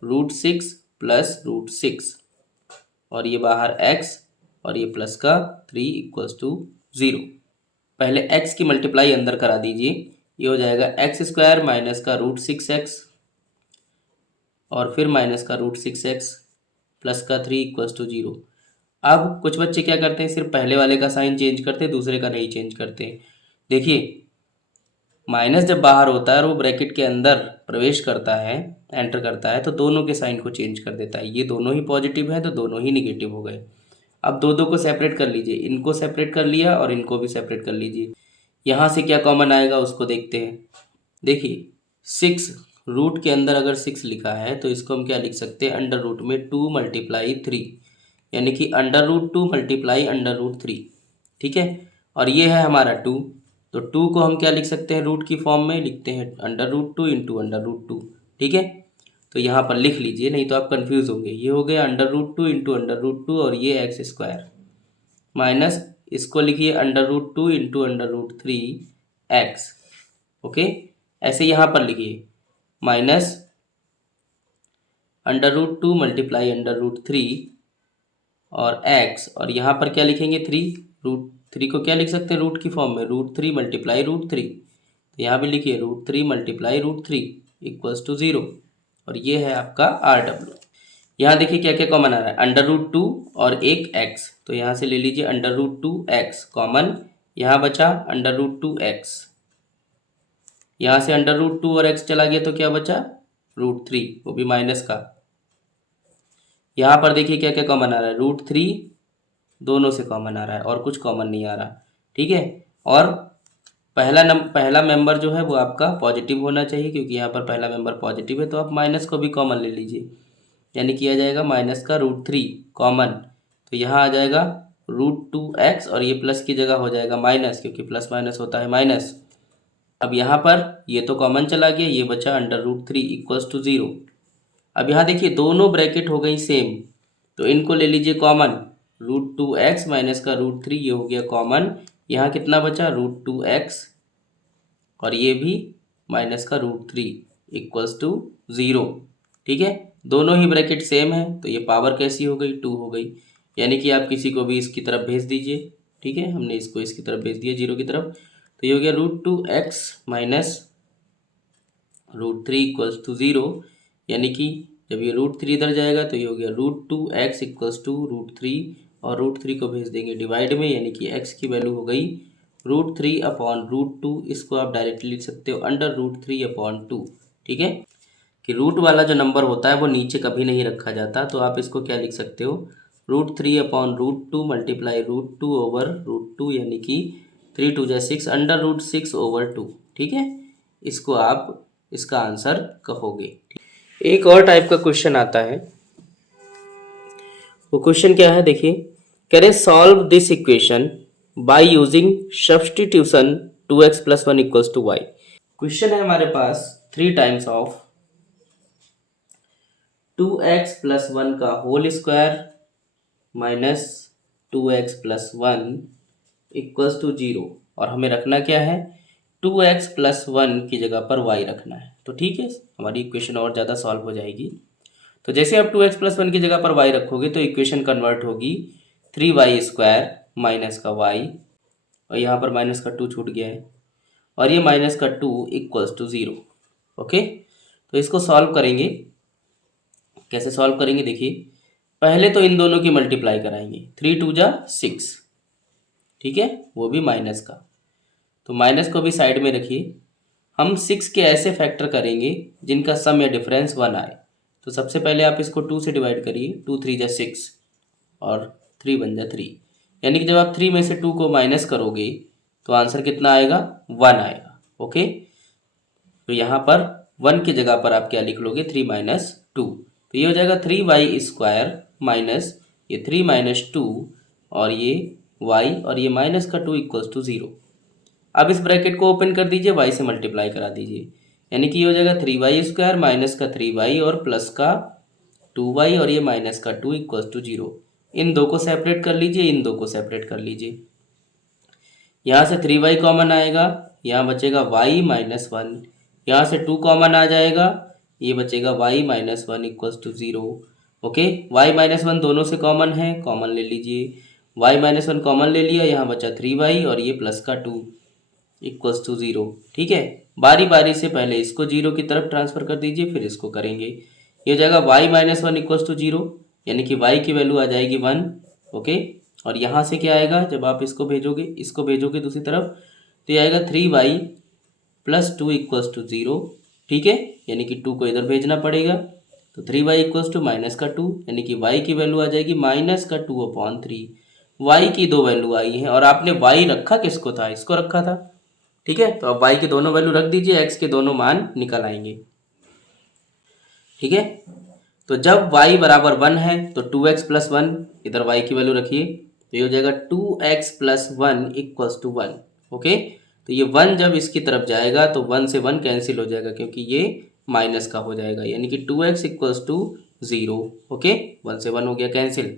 √6 + √6 और ये बाहर x और ये प्लस का 3 = 0। पहले x की मल्टीप्लाई अंदर करा दीजिए, ये हो जाएगा x² माइनस का √6x और फिर माइनस का √6x प्लस का 3 = 0। अब कुछ बच्चे क्या करते हैं, सिर्फ पहले वाले का साइन चेंज करते हैं, दूसरे का नहीं चेंज करते हैं। देखिए, माइनस जब बाहर होता है और वो ब्रैकेट के अंदर प्रवेश करता है, एंटर करता है, तो दोनों के साइन को चेंज कर देता है। ये दोनों ही पॉजिटिव है तो दोनों ही निगेटिव हो गए। अब दो को सेपरेट कर लीजिए, इनको सेपरेट कर लिया और इनको भी सेपरेट कर लीजिए। यहाँ से क्या कॉमन आएगा उसको देखते हैं। देखिए, 6 रूट के अंदर अगर 6 लिखा है तो इसको हम क्या लिख सकते हैं, अंडर रूट में 2 × 3, यानी कि √2 × √3। ठीक है, और ये है हमारा 2, तो 2 को हम क्या लिख सकते हैं, रूट की फॉर्म में लिखते हैं, √2 × √2। ठीक है, तो यहाँ पर लिख लीजिए, नहीं तो आप कंफ्यूज होंगे। ये हो गया √2 × √2 और ये x² माइनस इसको लिखिए √2 × √3x। ओके, ऐसे यहाँ पर लिखिए माइनस √2 × √3 और x, और यहाँ पर क्या लिखेंगे 3, √3 को क्या लिख सकते हैं, रूट की फॉर्म में, √3 × √3। तो यहाँ भी लिखिए √3 × √3 = 0 और ये है आपका RW। यहाँ देखिए क्या क्या कॉमन आ रहा है, √2 और एक x, तो यहाँ से ले लीजिए √2x कॉमन, यहाँ बचा √2x, यहाँ से √2 और x चला गया तो क्या बचा, √3, वो भी माइनस का। यहाँ पर देखिए क्या क्या कॉमन आ रहा है, √3 दोनों से कॉमन आ रहा है और कुछ कॉमन नहीं आ रहा। ठीक है, और पहला मेंबर जो है वो आपका पॉजिटिव होना चाहिए, क्योंकि यहाँ पर पहला मेंबर पॉजिटिव है, तो आप माइनस को भी कॉमन ले लीजिए, यानी कि आ जाएगा माइनस का √3 कॉमन, तो यहाँ आ जाएगा √2x और ये प्लस की जगह हो जाएगा माइनस, क्योंकि प्लस माइनस होता है माइनस। अब यहाँ पर ये तो कॉमन चला गया, ये बचा √3 = 0। अब यहाँ देखिए दोनों ब्रैकेट हो गई सेम, तो इनको ले लीजिए कॉमन, √2x माइनस का √3, ये हो गया कॉमन। यहाँ कितना बचा, √2x और ये भी माइनस का √3 = 0। ठीक है, दोनों ही ब्रैकेट सेम है, तो ये पावर कैसी हो गई, 2 हो गई, यानी कि आप किसी को भी इसकी तरफ भेज दीजिए। ठीक है, हमने इसको इसकी तरफ भेज दिया, 0 की तरफ, तो ये हो गया √2x माइनस √3 = 0, यानी कि जब ये √3 इधर जाएगा तो ये हो गया √2x = √3 और √3 को भेज देंगे डिवाइड में, यानी कि x की वैल्यू हो गई √3/√2। इसको आप डायरेक्टली लिख सकते हो √3/2। ठीक है, कि रूट वाला जो नंबर होता है वो नीचे कभी नहीं रखा जाता, तो आप इसको क्या लिख सकते हो, √3/√2 मल्टीप्लाई √2/√2, यानी कि 3 × 2 = 6, √6/2। ठीक है, इसको आप इसका आंसर कहोगे। एक और टाइप का क्वेश्चन आता है, वो क्वेश्चन क्या है देखिए, can solve this equation by using substitution 2x + 1 = y। Question है हमारे पास 3 टाइम्स ऑफ 2x + 1 का होल स्क्वायर माइनस 2x + 1 = 0, और हमें रखना क्या है, 2x + 1 की जगह पर y रखना है। तो ठीक है, हमारी इक्वेशन और ज़्यादा सॉल्व हो जाएगी। तो जैसे आप 2x + 1 की जगह पर y रखोगे तो इक्वेशन कन्वर्ट होगी 3y² माइनस का y, और यहाँ पर माइनस का 2 छूट गया है, और ये माइनस का 2 = 0। ओके, तो इसको सॉल्व करेंगे, कैसे सॉल्व करेंगे देखिए, पहले तो इन दोनों की मल्टीप्लाई कराएंगे, 3 × 2 = 6। ठीक है, वो भी माइनस का, तो माइनस को भी साइड में रखिए। हम 6 के ऐसे फैक्टर करेंगे जिनका सम या डिफरेंस 1 आए। तो सबसे पहले आप इसको 2 से डिवाइड करिए, 2 × 3 = 6 और 3 बन जा 3, यानी कि जब आप 3 में से 2 को माइनस करोगे तो आंसर कितना आएगा, 1 आएगा। ओके, तो यहाँ पर 1 की जगह पर आप क्या लिख लोगे, 3 माइनस 2, तो ये हो जाएगा 3y² माइनस ये 3 माइनस 2 और ये y और ये माइनस का 2 इक्वल्स टू 0। अब इस ब्रैकेट को ओपन कर दीजिए, y से मल्टीप्लाई करा दीजिए, यानी कि ये हो जाएगा 3y² माइनस का 3y और प्लस का 2y और ये माइनस का 2 इक्वल्स टू 0। इन दो को सेपरेट कर लीजिए, इन दो को सेपरेट कर लीजिए। यहाँ से 3y कॉमन आएगा, यहाँ बचेगा y माइनस 1, यहाँ से 2 कॉमन आ जाएगा, ये बचेगा y minus 1 equals to 0। Okay, y minus 1 दोनों से कॉमन है, कॉमन ले लीजिए, y माइनस 1 कॉमन ले लिया, यहाँ बचा 3y और ये प्लस का 2 इक्वल्स टू 0। ठीक है, बारी बारी से पहले इसको 0 की तरफ ट्रांसफर कर दीजिए, फिर इसको करेंगे। ये हो जाएगा y माइनस 1 इक्वल्स टू 0, यानी कि y की वैल्यू आ जाएगी 1। ओके, और यहाँ से क्या आएगा, जब आप इसको भेजोगे दूसरी तरफ, तो ये आएगा 3y प्लस 2 इक्वल्स टू 0। ठीक है, यानी कि 2 को इधर भेजना पड़ेगा, तो 3y इक्वल्स टू माइनस का 2, यानी कि y की वैल्यू आ जाएगी माइनस का 2/3। y की दो वैल्यू आई हैं और आपने y रखा किसको था, इसको रखा था। ठीक है, तो अब y की दोनों वैल्यू रख दीजिए, x के दोनों मान निकल आएंगे। ठीक है, तो जब y बराबर 1 है तो 2x प्लस 1, इधर y की वैल्यू रखिए, तो ये हो जाएगा 2x plus 1 equals to 1। Okay, तो ये 1 जब इसकी तरफ जाएगा तो 1 से 1 कैंसिल हो जाएगा, क्योंकि ये माइनस का हो जाएगा, यानी कि 2x इक्वल्स टू 0। ओके, 1 से 1 हो गया कैंसिल।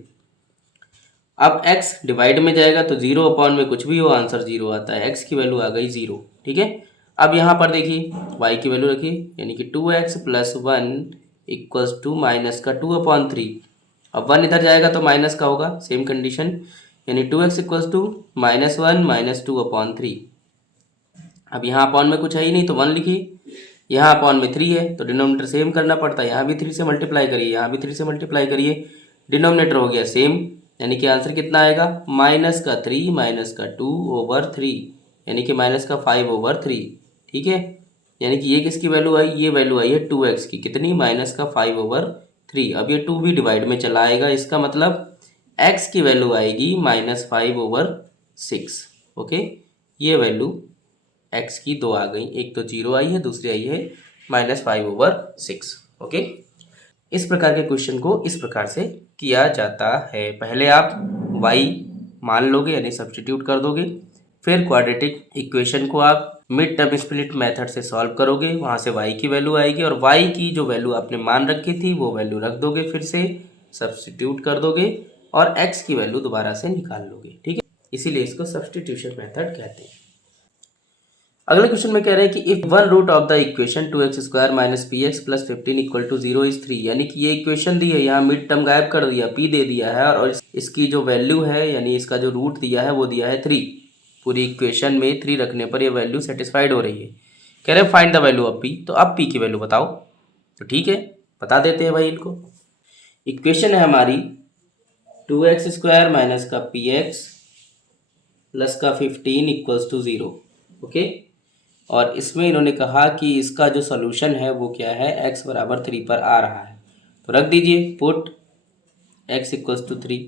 अब x डिवाइड में जाएगा तो 0 अपॉन में कुछ भी हो आंसर 0 आता है, x की वैल्यू आ गई 0। ठीक है, अब यहाँ पर देखिए y की वैल्यू रखिए, यानी कि 2x plus 1 equals to minus का 2/3। अब 1 इधर जाएगा तो माइनस का होगा, सेम कंडीशन, यानी 2x equals to minus 1 minus 2/3। अब यहाँ अपॉन में कुछ है ही नहीं तो 1 लिखिए, यहाँ अपॉन में 3 है तो डिनोमिनेटर सेम करना पड़ता है, यहाँ भी 3 से मल्टीप्लाई करिए, यहाँ भी 3 से मल्टीप्लाई करिए, डिनोमिनेटर हो गया सेम, यानी कि आंसर कितना आएगा, माइनस का 3 माइनस का 2/3, यानी कि माइनस का 5/3। ठीक है, यानी कि ये किसकी वैल्यू आई, ये वैल्यू आई है 2x की, कितनी, माइनस का 5/3। अब ये 2 भी डिवाइड में चला आएगा, इसका मतलब x की वैल्यू आएगी माइनस 5/6। ओके, ये वैल्यू x की दो आ गई, एक तो 0 आई है, दूसरी आई है माइनस 5/6। ओके, इस प्रकार के क्वेश्चन को इस प्रकार से किया जाता है। पहले आप y मान लोगे, यानी सब्स्टिट्यूट कर दोगे, फिर क्वाड्रेटिक इक्वेशन को आप मिड टर्म स्प्लिट मेथड से सॉल्व करोगे, वहाँ से y की वैल्यू आएगी और y की जो वैल्यू आपने मान रखी थी वो वैल्यू रख दोगे, फिर से सब्स्टिट्यूट कर दोगे और x की वैल्यू दोबारा से निकाल लोगे। ठीक है, इसीलिए इसको सब्स्टिट्यूशन मेथड कहते हैं। अगले क्वेश्चन में कह रहे हैं कि if one root of the equation 2x² minus px plus 15 equal to 0 is 3, यानी कि ये इक्वेशन दी है, यहाँ मिड टर्म गायब कर दिया, p दे दिया है और इसकी जो वैल्यू है, यानी इसका जो रूट दिया है वो दिया है 3। पूरी इक्वेशन में 3 रखने पर ये वैल्यू सेटिस्फाइड हो रही है। कह रहे हैं find the value of p, तो अब p की वैल्यू बताओ, तो ठीक है बता देते हैं भाई इनको। इक्वेशन है हमारी 2x² माइनस का px प्लस का 15 इक्वल्स टू 0। ओके, और इसमें इन्होंने कहा कि इसका जो सोल्यूशन है वो क्या है, x बराबर 3 पर आ रहा है, तो रख दीजिए पुट x इक्वल्स टू 3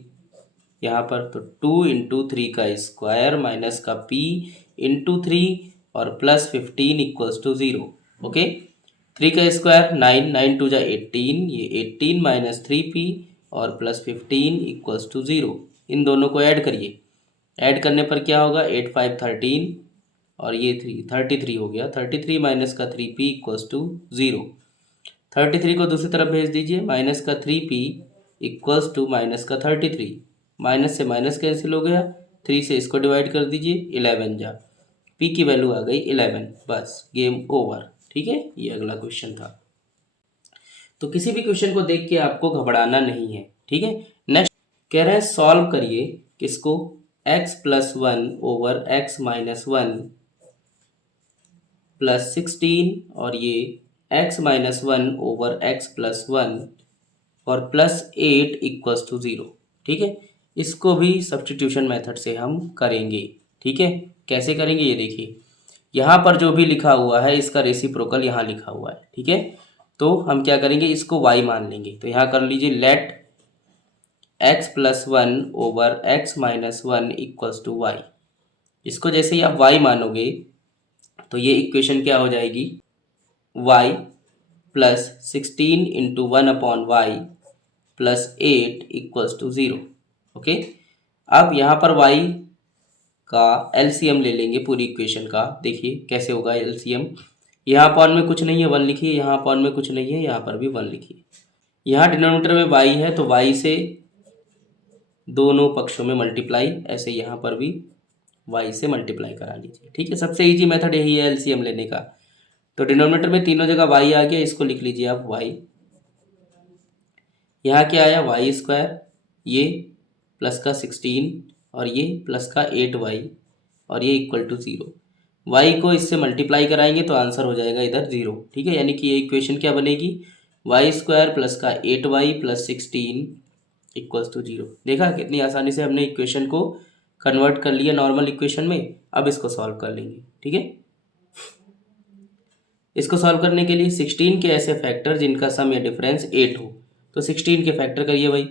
यहाँ पर, तो 2 इंटू 3 का स्क्वायर माइनस का p इंटू 3 और प्लस 15 इक्वल्स टू 0। ओके, 3 का स्क्वायर 9, 9 टू जा 18, ये 18 माइनस 3p और प्लस 15 इक्वल्स टू 0। इन दोनों को ऐड करिए, ऐड करने पर क्या होगा, 8 5 13 और ये 33 हो गया, 33 माइनस का 3p इक्वल्स टू 0। 33 को दूसरी तरफ भेज दीजिए, माइनस का 3p इक्वल्स टू माइनस का 33, माइनस से माइनस कैंसिल हो गया, 3 से इसको डिवाइड कर दीजिए, 11 जा, p की वैल्यू आ गई 11, बस गेम ओवर। ठीक है, ये अगला क्वेश्चन था। तो किसी भी क्वेश्चन को देख के आपको घबराना नहीं है। ठीक है, नेक्स्ट कह रहे हैं सॉल्व करिए किसको, x plus 1 over x minus 1 plus 16 और ये x minus 1 over x plus 1 और प्लस 8 इक्वल्स टू 0। ठीक है, इसको भी सब्स्टिट्यूशन मेथड से हम करेंगे। ठीक है, कैसे करेंगे ये देखिए, यहाँ पर जो भी लिखा हुआ है इसका रेसिप्रोकल यहाँ लिखा हुआ है। ठीक है, तो हम क्या करेंगे, इसको y मान लेंगे, तो यहाँ कर लीजिए let x plus one over x minus one equals to y. इसको जैसे ही आप वाई मानोगे तो ये इक्वेशन क्या हो जाएगी, y plus 16 into one upon y plus 8 equals to 0। Okay, अब यहाँ पर वाई का एलसीएम ले लेंगे पूरी इक्वेशन का। देखिए कैसे होगा एलसीएम। यहाँ अपॉन में कुछ नहीं है, वन लिखिए, यहाँ अपॉन में कुछ नहीं है, यहाँ पर भी वन लिखिए। यहाँ डिनोमिनेटर में वाई है तो वाई से दोनों पक्षों में मल्टीप्लाई, ऐसे यहाँ पर भी वाई से मल्टीप्लाई करा लीजिए। ठीक है, सबसे इजी मेथड यही है एलसीएम लेने का। तो डिनोमिनेटर में तीनों जगह वाई आ गया, इसको लिख लीजिए आप वाई। यहाँ क्या आया, वाई स्क्वायर, ये प्लस का 16 और ये प्लस का 8y और ये इक्वल टू 0। वाई को इससे मल्टीप्लाई कराएंगे तो आंसर हो जाएगा इधर 0। ठीक है, यानी कि ये इक्वेशन क्या बनेगी, वाई स्क्वायर प्लस का 8y प्लस 16 इक्वल्स टू 0। देखा कितनी आसानी से हमने इक्वेशन को कन्वर्ट कर लिया नॉर्मल इक्वेशन में। अब इसको सॉल्व कर लेंगे। ठीक है, इसको सॉल्व करने के लिए 16 के ऐसे फैक्टर जिनका सम या डिफरेंस 8 हो, तो 16 के फैक्टर करिए भाई।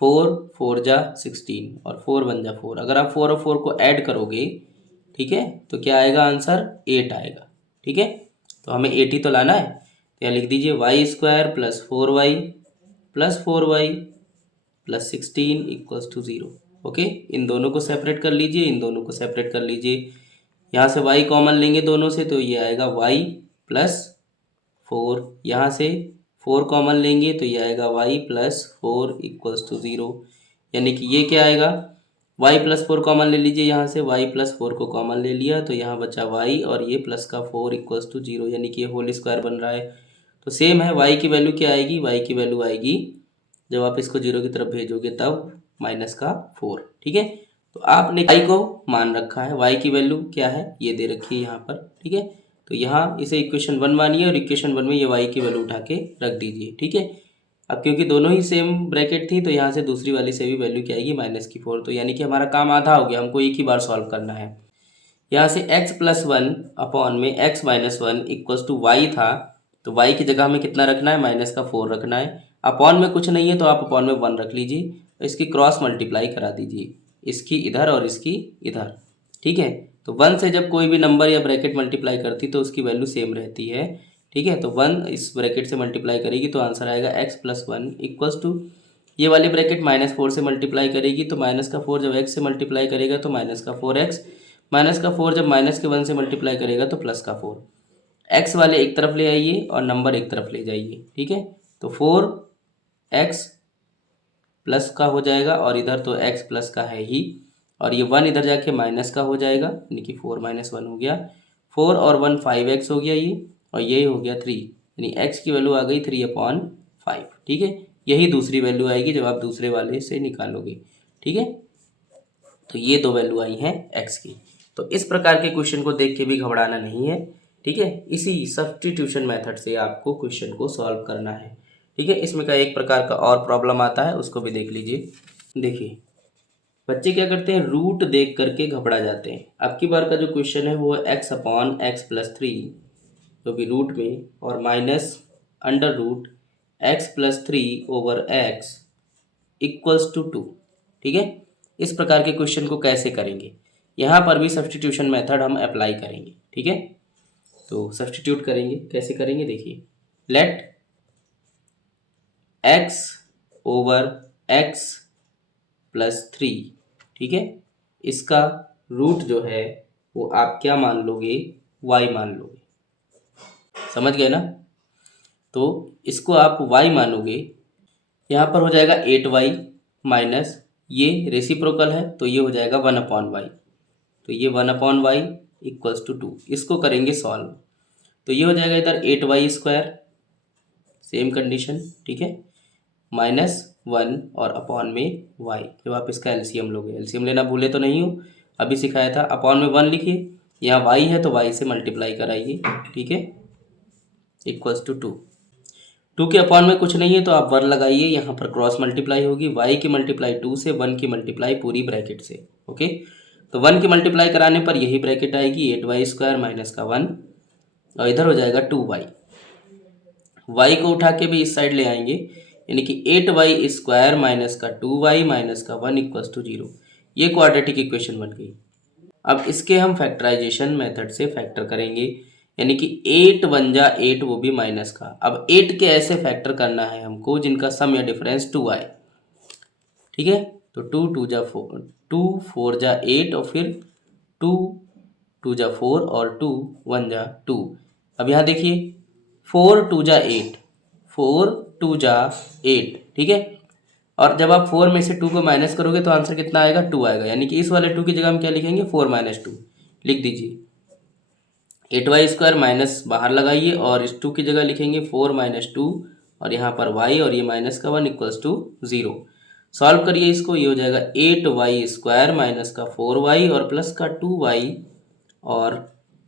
4 4 जा 16 और 4 1 जा 4। अगर आप 4 और 4 को ऐड करोगे, ठीक है, तो क्या आएगा आंसर, 8 आएगा। ठीक है, तो हमें 8 ही तो लाना है, तो यहाँ लिख दीजिए y square plus 4y plus 4y plus 16 equals to 0। Okay, इन दोनों को सेपरेट कर लीजिए, इन दोनों को सेपरेट कर लीजिए। यहाँ से y कॉमन लेंगे दोनों से, तो ये आएगा y प्लस 4। यहाँ से 4 कॉमन लेंगे तो ये आएगा y प्लस 4 इक्वल्स टू 0। यानी कि ये क्या आएगा, y प्लस 4 कॉमन ले लीजिए, यहाँ से y प्लस 4 को कॉमन ले लिया तो यहाँ बचा y और ये प्लस का 4 इक्वल्स टू 0, यानी कि ये होल स्क्वायर बन रहा है। तो सेम है, y की वैल्यू क्या आएगी, y की वैल्यू आएगी जब आप इसको 0 की तरफ भेजोगे तब माइनस का 4। ठीक है, तो आपने y को मान रखा है, y की वैल्यू क्या है ये दे रखी है यहाँ पर। ठीक है, तो यहाँ इसे इक्वेशन 1 मानिए और इक्वेशन 1 में ये y की वैल्यू उठा के रख दीजिए। ठीक है, अब क्योंकि दोनों ही सेम ब्रैकेट थी तो यहाँ से दूसरी वाली से भी वैल्यू क्या आएगी, माइनस की 4। तो यानी कि हमारा काम आधा हो गया, हमको एक ही बार सॉल्व करना है। यहाँ से x प्लस 1 अपॉन में x minus 1 equals to y था, तो y की जगह हमें कितना रखना है, माइनस का 4 रखना है। अपॉन में कुछ नहीं है तो आप अपॉन में 1 रख लीजिए, इसकी क्रॉस मल्टीप्लाई करा दीजिए, इसकी इधर और इसकी इधर। ठीक है, तो 1 से जब कोई भी नंबर या ब्रैकेट मल्टीप्लाई करती तो उसकी वैल्यू सेम रहती है। ठीक है, तो 1 इस ब्रैकेट से मल्टीप्लाई करेगी तो आंसर आएगा x प्लस 1 इक्वल्स टू, ये वाली ब्रैकेट -4 से मल्टीप्लाई करेगी तो माइनस का 4 जब x से मल्टीप्लाई करेगा तो माइनस का 4x, माइनस का 4 जब माइनस के 1 से मल्टीप्लाई करेगा तो प्लस का 4। x वाले एक तरफ ले आइए और नंबर एक तरफ ले जाइए। ठीक है, तो 4x प्लस का हो जाएगा और इधर तो x प्लस का है ही, और ये 1 इधर जाके माइनस का हो जाएगा, यानी कि 4 माइनस 1 हो गया। 4 और 1 5x हो गया ये, और ये हो गया 3, यानी x की वैल्यू आ गई 3/5। ठीक है, यही दूसरी वैल्यू आएगी जब आप दूसरे वाले से निकालोगे। ठीक है, तो ये दो वैल्यू आई हैं x की। तो इस प्रकार के क्वेश्चन को देख के भी घबराना नहीं है। ठीक है, इसी सब्स्टिट्यूशन मेथड से आपको क्वेश्चन को सॉल्व करना है। ठीक है, इसमें का एक प्रकार का और प्रॉब्लम आता है, उसको भी देख लीजिए। देखिए बच्चे क्या करते हैं, रूट देख करके घबरा जाते हैं। अब की बार का जो क्वेश्चन है वो है x अपॉन एक्स प्लस 3 जो भी रूट में, और minus under root x plus 3 over x equals to 2। ठीक है, इस प्रकार के क्वेश्चन को कैसे करेंगे, यहाँ पर भी सब्स्टिट्यूशन मेथड हम अप्लाई करेंगे। ठीक है, तो सब्स्टिट्यूट करेंगे, कैसे करेंगे देखिए, let x over x plus 3। ठीक है, इसका रूट जो है वो आप क्या मान लोगे, y मान लोगे। समझ गए ना, तो इसको आप y मानोगे, यहाँ पर हो जाएगा 8y माइनस ये रेसिप्रोकल है तो ये हो जाएगा 1/y, तो ये 1/y इक्वल्स टू 2। इसको करेंगे सॉल्व, तो ये हो जाएगा इधर 8y स्क्वायर, सेम कंडीशन। ठीक है, माइनस 1 और अपॉन में y, जब आप इसका एलसीएम लोगे, एलसीएम लेना भूले तो नहीं हो, अभी सिखाया था। अपॉन में 1 लिखिए, यहाँ y है तो y से मल्टीप्लाई कराइए। ठीक है, इक्वल्स टू 2। 2 के अपॉन में कुछ नहीं है तो आप 1 लगाइए, यहाँ पर क्रॉस मल्टीप्लाई होगी, y की मल्टीप्लाई 2 से, 1 की मल्टीप्लाई पूरी ब्रैकेट से। ओके, तो 1 की मल्टीप्लाई कराने पर यही ब्रैकेट आएगी 8y स्क्वायर माइनस का 1, और इधर हो जाएगा 2y। y को उठा के भी इस साइड ले आएंगे, यानी कि 8y² माइनस का 2y माइनस का 1 इक्वल्स टू 0। ये क्वाड्रेटिक इक्वेशन बन गई। अब इसके हम फैक्टराइजेशन मेथड से फैक्टर करेंगे, यानी कि 8 1 जा 8, वो भी माइनस का। अब 8 के ऐसे फैक्टर करना है हमको जिनका सम या डिफरेंस 2 आए। ठीक है, तो 2 2 जा 4, 2 4 जा 8 और फिर 2 2 जा 4 और 2 1 जा 2। अब यहाँ देखिए 4 2 जा 8, 4 2 जा 8, ठीक है। और जब आप 4 में से 2 को माइनस करोगे तो आंसर कितना आएगा, 2 आएगा। यानी कि इस वाले 2 की जगह हम क्या लिखेंगे, 4 माइनस 2 लिख दीजिए। 8y² माइनस बाहर लगाइए और इस 2 की जगह लिखेंगे 4 माइनस 2 और यहाँ पर y और ये माइनस का 1 इक्वल्स टू 0। सॉल्व करिए इसको, ये हो जाएगा 8y² माइनस का 4y और प्लस का 2y और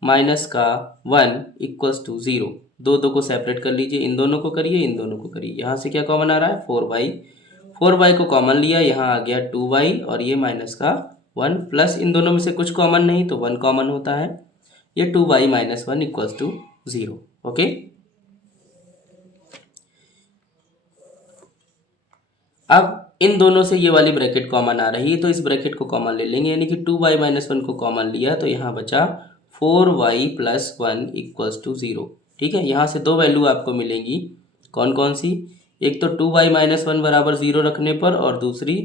माइनस का 1 इक्वल्स टू 0। दो दो को सेपरेट कर लीजिए, इन दोनों को करिए, इन दोनों को करिए। यहाँ से क्या कॉमन आ रहा है, 4y, 4y को कॉमन लिया, यहाँ आ गया 2y और ये माइनस का 1 प्लस इन दोनों में से कुछ कॉमन नहीं तो 1 कॉमन होता है, ये 2y minus 1 equals to 0। Okay, अब इन दोनों से ये वाली ब्रैकेट कॉमन आ रही है तो इस ब्रैकेट को कॉमन ले लेंगे, यानी कि 2y माइनस 1 को कॉमन लिया तो यहाँ बचा 4y प्लस 1 इक्वल्स टू 0। ठीक है, यहाँ से दो वैल्यू आपको मिलेंगी, कौन कौन सी, एक तो 2y माइनस 1 बराबर 0 रखने पर और दूसरी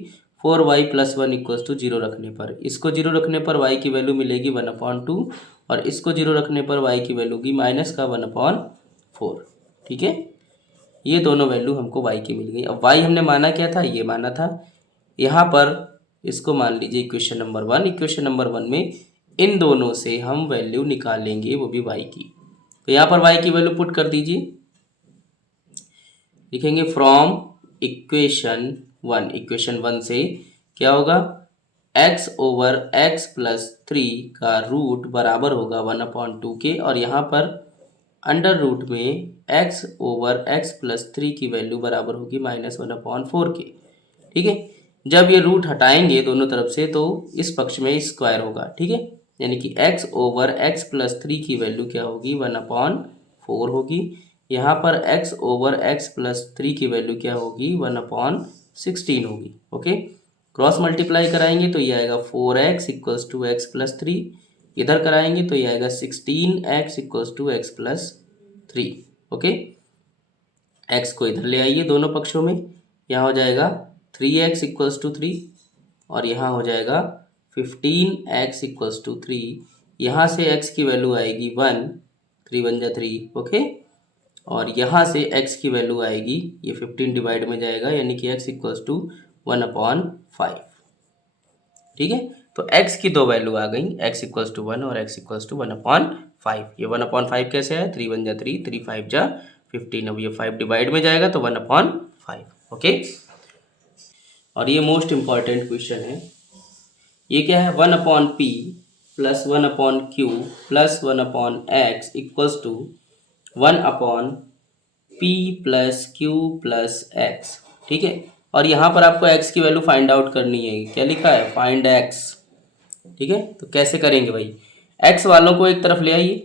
4y प्लस 1 इक्वल्स टू 0 रखने पर। इसको 0 रखने पर y की वैल्यू मिलेगी 1/2 और इसको 0 रखने पर y की वैल्यू की माइनस का 1/4। ठीक है, ये दोनों वैल्यू हमको y की मिल गई। अब y हमने माना क्या था, ये माना था। यहाँ पर इसको मान लीजिए इक्वेशन नंबर 1। इक्वेशन नंबर 1 में इन दोनों से हम वैल्यू निकालेंगे, वो भी y की। तो यहाँ पर y की वैल्यू पुट कर दीजिए, लिखेंगे फ्रॉम इक्वेशन 1। इक्वेशन 1 से क्या होगा, x ओवर x प्लस 3 का रूट बराबर होगा 1/2 के, और यहाँ पर अंडर रूट में x ओवर x प्लस 3 की वैल्यू बराबर होगी -1/4 के। ठीक है, जब ये रूट हटाएंगे दोनों तरफ से तो इस पक्ष में स्क्वायर होगा। ठीक है, यानी कि x ओवर x प्लस 3 की वैल्यू क्या होगी, 1/4 होगी। यहाँ पर x ओवर x प्लस 3 की वैल्यू क्या होगी, 1/16 होगी। ओके, क्रॉस मल्टीप्लाई कराएंगे तो ये आएगा 4x equals to x plus 3, इधर कराएंगे तो ये आएगा 16x equals to x plus 3। Okay, x को इधर ले आइए दोनों पक्षों में, यहाँ हो जाएगा 3x इक्वल्स टू 3 और यहाँ हो जाएगा 15x इक्वल्स टू 3। यहाँ से x की वैल्यू आएगी 1, 3 1 जा 3। ओके, और यहाँ से x की वैल्यू आएगी, ये 15 डिवाइड में जाएगा, यानी कि x इक्वल्स टू 1/5। ठीक है, तो x की दो वैल्यू आ गई, x इक्वल्स टू 1 और x इक्वल्स टू 1/5। ये 1/5 कैसे है, 3 1 जा 3, 3 5 जा 15। अब ये 5 डिवाइड में जाएगा तो 1/5। ओके, और ये मोस्ट इंपॉर्टेंट क्वेश्चन है। ये क्या है, 1/p plus 1/q plus 1/x equals to 1/p plus q plus x। ठीक है, और यहाँ पर आपको x की वैल्यू फाइंड आउट करनी है, क्या लिखा है, फाइंड x। ठीक है, तो कैसे करेंगे भाई, x वालों को एक तरफ ले आइए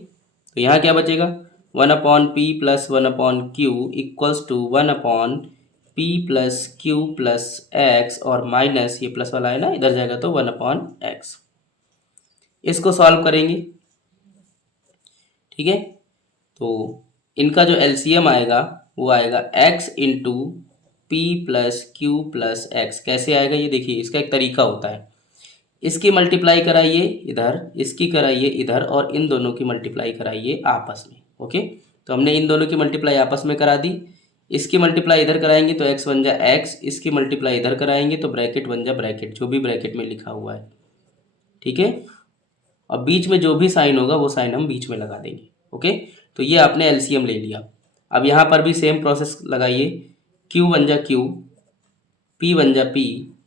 तो यहाँ क्या बचेगा, 1/p plus 1/q equals to 1/p plus q plus x और माइनस ये प्लस वाला है ना, इधर जाएगा तो 1/x। इसको सॉल्व करेंगे। ठीक है, तो इनका जो एलसीएम आएगा वो आएगा x into p plus q plus x. कैसे आएगा ये देखिए, इसका एक तरीका होता है, इसकी मल्टीप्लाई कराइए इधर, इसकी कराइए इधर और इन दोनों की मल्टीप्लाई कराइए आपस में। ओके, तो हमने इन दोनों की मल्टीप्लाई आपस में करा दी, इसकी मल्टीप्लाई इधर कराएंगे तो x 1 जा x, इसकी मल्टीप्लाई इधर कराएंगे तो ब्रैकेट 1 जा ब्रैकेट, जो भी ब्रैकेट में लिखा हुआ है। ठीक है, और बीच में जो भी साइन होगा वो साइन हम बीच में लगा देंगे। ओके, तो ये आपने एलसीएम ले लिया। अब यहाँ पर भी सेम प्रोसेस लगाइए, q 1 जा q, p 1 जा p,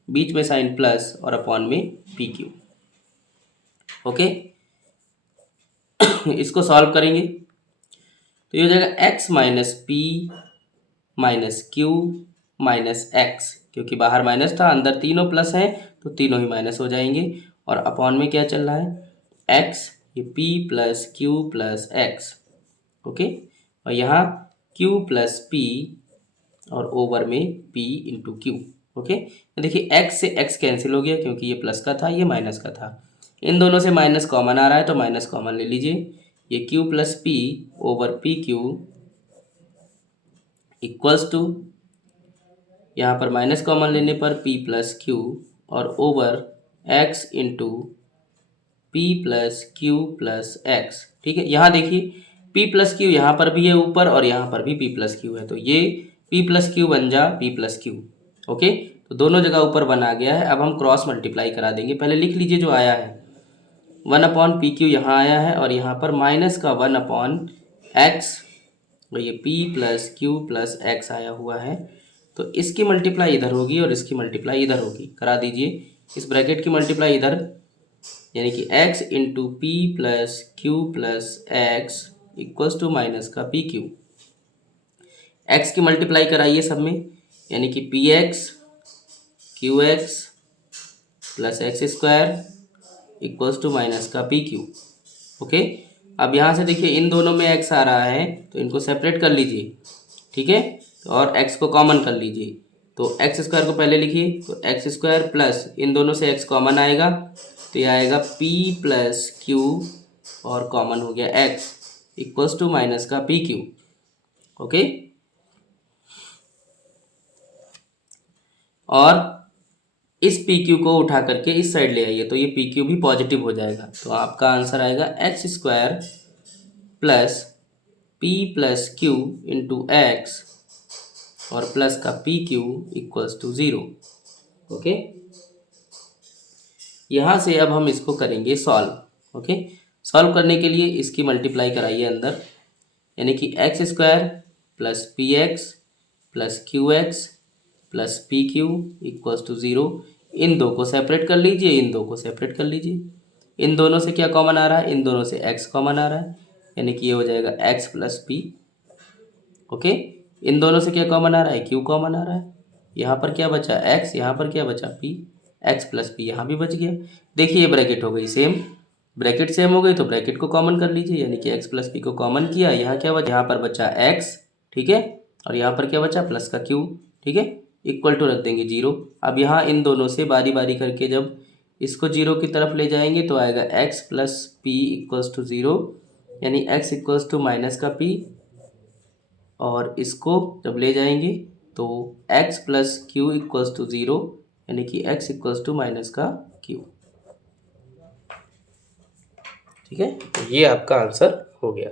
बीच में साइन प्लस और अपॉन में पी क्यू। ओके, इसको सॉल्व करेंगे तो ये हो जाएगा x minus P minus Q minus x, क्योंकि बाहर माइनस था अंदर तीनों प्लस हैं तो तीनों ही माइनस हो जाएंगे, और अपॉन में क्या चल रहा है x, ये p plus q plus x. Okay, और यहाँ q प्लस p और ओवर में p इंटू क्यू। ओके, देखिए x से x कैंसिल हो गया क्योंकि ये प्लस का था, ये माइनस का था। इन दोनों से माइनस कॉमन आ रहा है तो माइनस कॉमन ले लीजिए। ये q plus p over p q equals to, यहाँ पर माइनस कॉमन लेने पर p प्लस क्यू और over x into p plus q plus x. ठीक है, यहाँ देखिए p प्लस क्यू यहाँ पर भी है ऊपर और यहाँ पर भी p प्लस क्यू है, तो ये p प्लस क्यू बन जा p प्लस क्यू। ओके, तो दोनों जगह ऊपर वन आ गया है। अब हम क्रॉस मल्टीप्लाई करा देंगे। पहले लिख लीजिए जो आया है, 1 अपॉन पी क्यू यहाँ आया है और यहाँ पर माइनस का 1 अपॉन एक्स, और ये p plus q plus x आया हुआ है। तो इसकी मल्टीप्लाई इधर होगी और इसकी मल्टीप्लाई इधर होगी। करा दीजिए, इस ब्रैकेट की मल्टीप्लाई इधर, यानी कि x into p plus q plus x equals to minus का पी क्यू। x की मल्टीप्लाई कराइए सब में, यानी कि p x q x plus x square equals to minus का पी क्यू। ओके, अब यहाँ से देखिए इन दोनों में x आ रहा है तो इनको सेपरेट कर लीजिए। ठीक है, और x को कॉमन कर लीजिए। तो एक्स स्क्वायर को पहले लिखिए, तो एक्स स्क्वायर प्लस इन दोनों से x कॉमन आएगा तो ये आएगा p प्लस क्यू और कॉमन हो गया x इक्वल्स टू माइनस का पी क्यू। ओके, और इस पी क्यू को उठा करके इस साइड ले आइए तो ये पी क्यू भी पॉजिटिव हो जाएगा। तो आपका आंसर आएगा x square plus p plus q into x और प्लस का p q equals to 0। Okay, यहाँ से अब हम इसको करेंगे सॉल्व। ओके, सॉल्व करने के लिए इसकी मल्टीप्लाई कराइए अंदर, यानी कि x square plus p x plus q x plus p q equals to 0। इन दो को सेपरेट कर लीजिए, इन दो को सेपरेट कर लीजिए। इन दोनों से क्या कॉमन आ रहा है, इन दोनों से x कॉमन आ रहा है, यानी कि ये हो जाएगा x प्लस पी। ओके, इन दोनों से क्या कॉमन आ रहा है, q कॉमन आ रहा है। यहाँ पर क्या बचा x, यहाँ पर क्या बचा p, x प्लस पी यहाँ भी बच गया। देखिए ये ब्रैकेट हो गई सेम, ब्रैकेट सेम हो गई तो ब्रैकेट को कॉमन कर लीजिए, यानी कि x प्लस पी को कॉमन किया, यहाँ क्या बचा, यहाँ पर बचा x। ठीक है, और यहाँ पर क्या बचा, प्लस का q। ठीक है, इक्वल टू रख देंगे 0। अब यहाँ इन दोनों से बारी बारी करके जब इसको 0 की तरफ ले जाएंगे तो आएगा x plus p equals to 0, यानी x इक्वल्स टू माइनस का p, और इसको जब ले जाएंगे तो x plus q equals to 0, यानी कि x इक्वल्स टू माइनस का q। ठीक है, तो ये आपका आंसर हो गया।